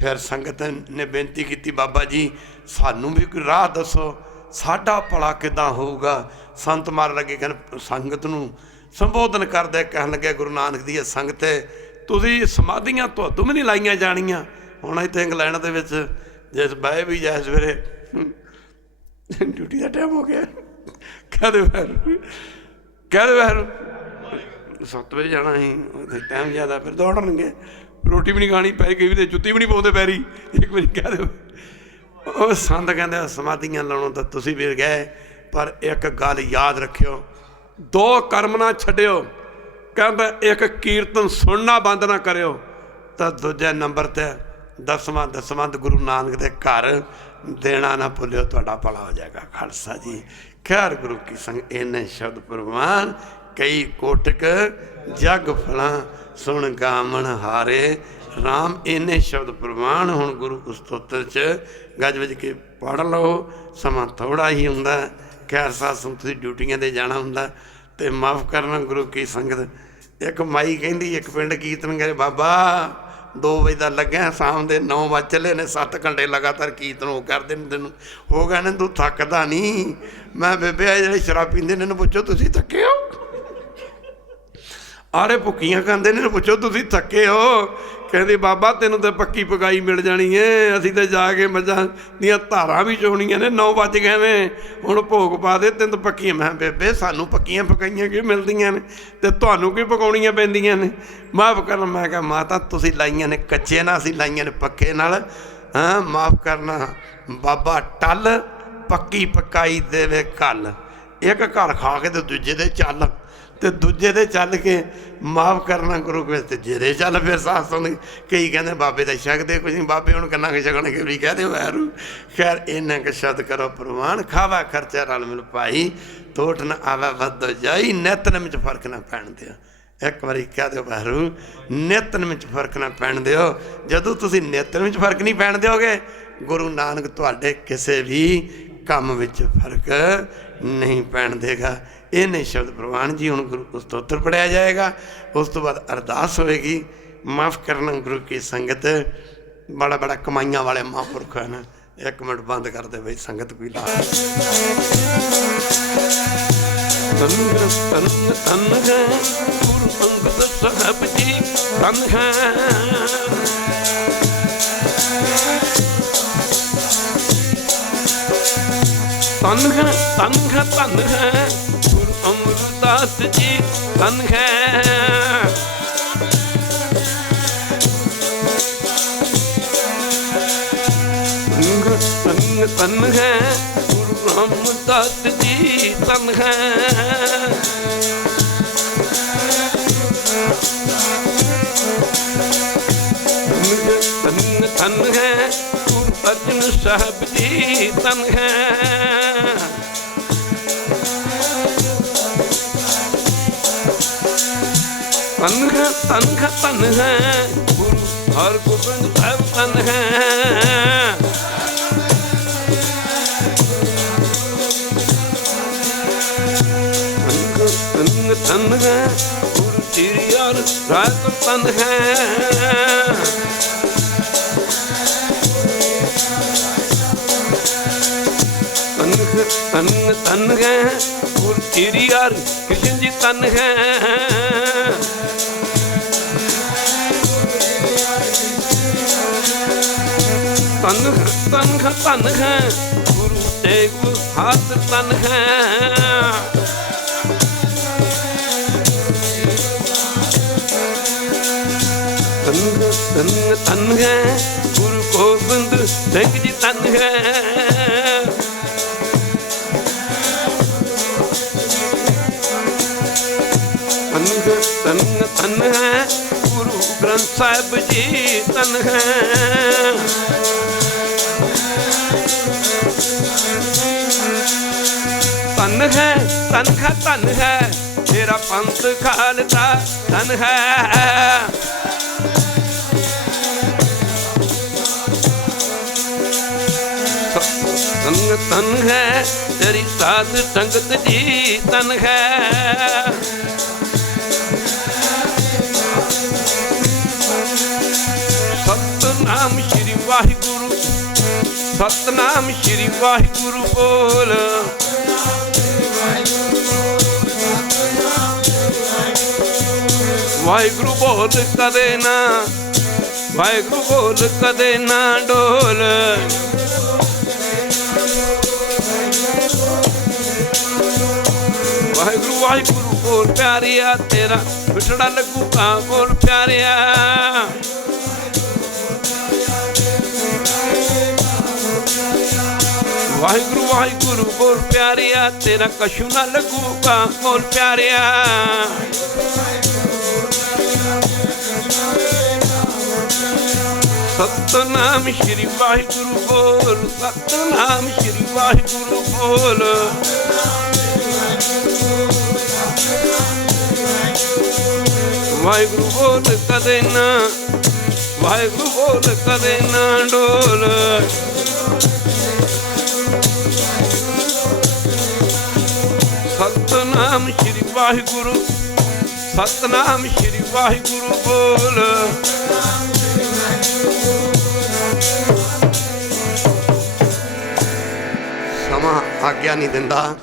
फिर संगत ने बेनती की बाबा जी सानू भी कोई राह दसो, साडा भला किदां होऊगा। संत मार लगे कहन संगत नूं संबोधन करदे कहन लगे गुरु नानक दी संगत तुसीं समाधियां तुहाडू भी नहीं लाइयां जाणियां। हुण इत्थे इंग्लैंड दे विच जिस बह भी जाए सवेरे ड्यूटी का टाइम हो गया कह दे वैर 7 बजे जाना ही टाइम ज़्यादा फिर दौड़नगे, रोटी भी नहीं खानी पैरी, कई भी जुत्ती भी नहीं पाते पैरी। एक बार कह दो वो संत कहते समाधियां लाउणों तो तुसीं भी गए पर एक गल याद रखियो, दो कर्म ना छड्डियो। कहता एक कीर्तन सुनना बंद ना करियो, तो दूजे नंबर ते दसवंध गुरु नानक के घर देना ना भुलियो, तुहाडा भला हो जाएगा। खालसा जी खैर गुरु की संग इन्ने शब्द प्रवान कई कोटक जग फला सुन गामन हारे राम, इन्ने शब्द प्रवान। हुण गुरु स्तोत्र च गज वज के पढ़ लो, समा थोड़ा ही हुंदा। खैर साथ तुसीं ड्यूटियां ते जाना हुंदा ते माफ़ करना गुरु की संगत। एक माई कहंदी एक पिंड कीर्तन करे बाबा 2 बजे का लग्या शाम के 9 बज चले ने 7 घंटे लगातार कीर्तन वो करते हैं, तेन हो गया ने तू थकदा नहीं। मैं बेबे आ जो शराब पींदे ने पुछो तुसीं थके हो, आरे भुक्कियां खांदे ने पुछो तुसीं थके हो। कहती बाबा तेनों तो पक्की पकाई मिल जानी है, असीं तो जाके मझां दियां धारां भी चोणियां ने, 9 बज गए ने हुण भोग पा दे तेन तो पक्कियां। मैं बेबे सानू पक्कियां पकाइयां क्यों मिलदियां ने ते तुहानू क्यों पकाउणियां पैंदियां ने। माफ़ करना मैं कहा माता तुसीं लाइयां ने कच्चे नाल, असीं लाइयां ने पक्के नाल। हाँ माफ़ करना बाबा टल पक्की पकाई देवे कल, एक घर खा के तो दूजे दे चल ते दूजे दे चल के माफ़ करना गुरु के तीजे दे चल। फिर सास सुन कई कहते बाबे तो छकते कुछ नहीं, बाबे हूँ कन्ना के छकने के भी कहते वैरू। खैर इन्ना के शब्द करो प्रवान, खावा खर्चा रल मिल पाई तोट न आवा वध जाई, नितनम च फर्क ना पैण दिओ। एक बारी कह दो वैरू नितनम च फर्क ना पैण दिओ। जदों तुसीं नितनम च फर्क नहीं पैण दिओगे गुरु नानक तुहाडे किसी भी काम विच फर्क नहीं पैण देगा। इन्हें शब्द प्रवान जी। हुण गुरु स्तोत्र पढ़िया जाएगा, उस तो बाद अरदास होएगी। माफ़ करना गुरु की संगत, बड़ा बड़ा कमाइयां वाले महापुरख हैं। 1 मिनट बंद कर दे भाई संगत कोई ला। तन है गुरु अंगद साहब जी तन है, तन है तन है तन है गुरु अमरदास जी तन है। तन है गुरु रामदास जी तन है, तन है गुरु अर्जन साहब जी तन है। तन है गुरु हरगोबिंद साहब तन है। तन है गुरु श्री और रात तन है। तन है गुरु श्री और कृष्ण जी तन है। तन है गुरु तेग बहादुर तन है। तन है गुरु गोबिंद सिंह जी तन है। तन है गुरु ग्रंथ साहिब जी तन है। ਧਨ ਹੈ ਧਨ ਹੈ ਤੇਰਾ ਪੰਥ ਖਾਲਸਾ ਧਨ ਹੈ ਤਨ ਹੈ ਤੇਰੀ ਸਾਧ ਸੰਗਤ ਜੀ ਤਨ ਹੈ ਸਤਨਾਮ ਸ਼੍ਰੀ ਵਾਹਿਗੁਰੂ ਸਤਨਾਮ ਸ਼੍ਰੀ ਵਾਹਿਗੁਰੂ ਬੋਲ ਵਾਹਿਗੁਰੂ ਬੋਲ ਕਦੇ ਨਾ ਵਾਹਿਗੁਰੂ ਬੋਲ ਕਦੇ ਨਾ ਡੋਲ ਵਾਹਿਗੁਰੂ ਵਾਹਿਗੁਰੂ ਬੋਲ ਪਿਆਰਿਆ ਤੇਰਾ ਵਿਛੜਾ ਲੱਗੂਗਾ ਬੋਲ ਪਿਆਰਿਆ ਵਾਹਿਗੁਰੂ ਵਾਹਿਗੁਰੂ ਬੋਲ ਪਿਆਰਿਆ ਤੇਰਾ ਕਛੂ ਨਾ ਲੱਗੂਗਾ ਬੋਲ ਪਿਆਰਿਆ ਸਤਨਾਮ ਸ਼੍ਰੀ ਵਾਹਿਗੁਰੂ ਬੋਲ ਸਤਨਾਮ ਸ਼੍ਰੀ ਵਾਹਿਗੁਰੂ ਬੋਲ ਵਾਹਿਗੁਰੂ ਬੋਲ ਕਦੇ ਨਾ ਵਾਹਿਗੁਰੂ ਬੋਲ ਕਦੇ ਨਾ ਡੋਲ ਸਤਨਾਮ ਸ਼੍ਰੀ ਵਾਹਿਗੁਰੂ ਸਤਨਾਮ ਸ਼੍ਰੀ ਵਾਹਿਗੁਰੂ ਬੋਲ ਸਮਾਂ ਆਗਿਆ ਨਹੀਂ ਦਿੰਦਾ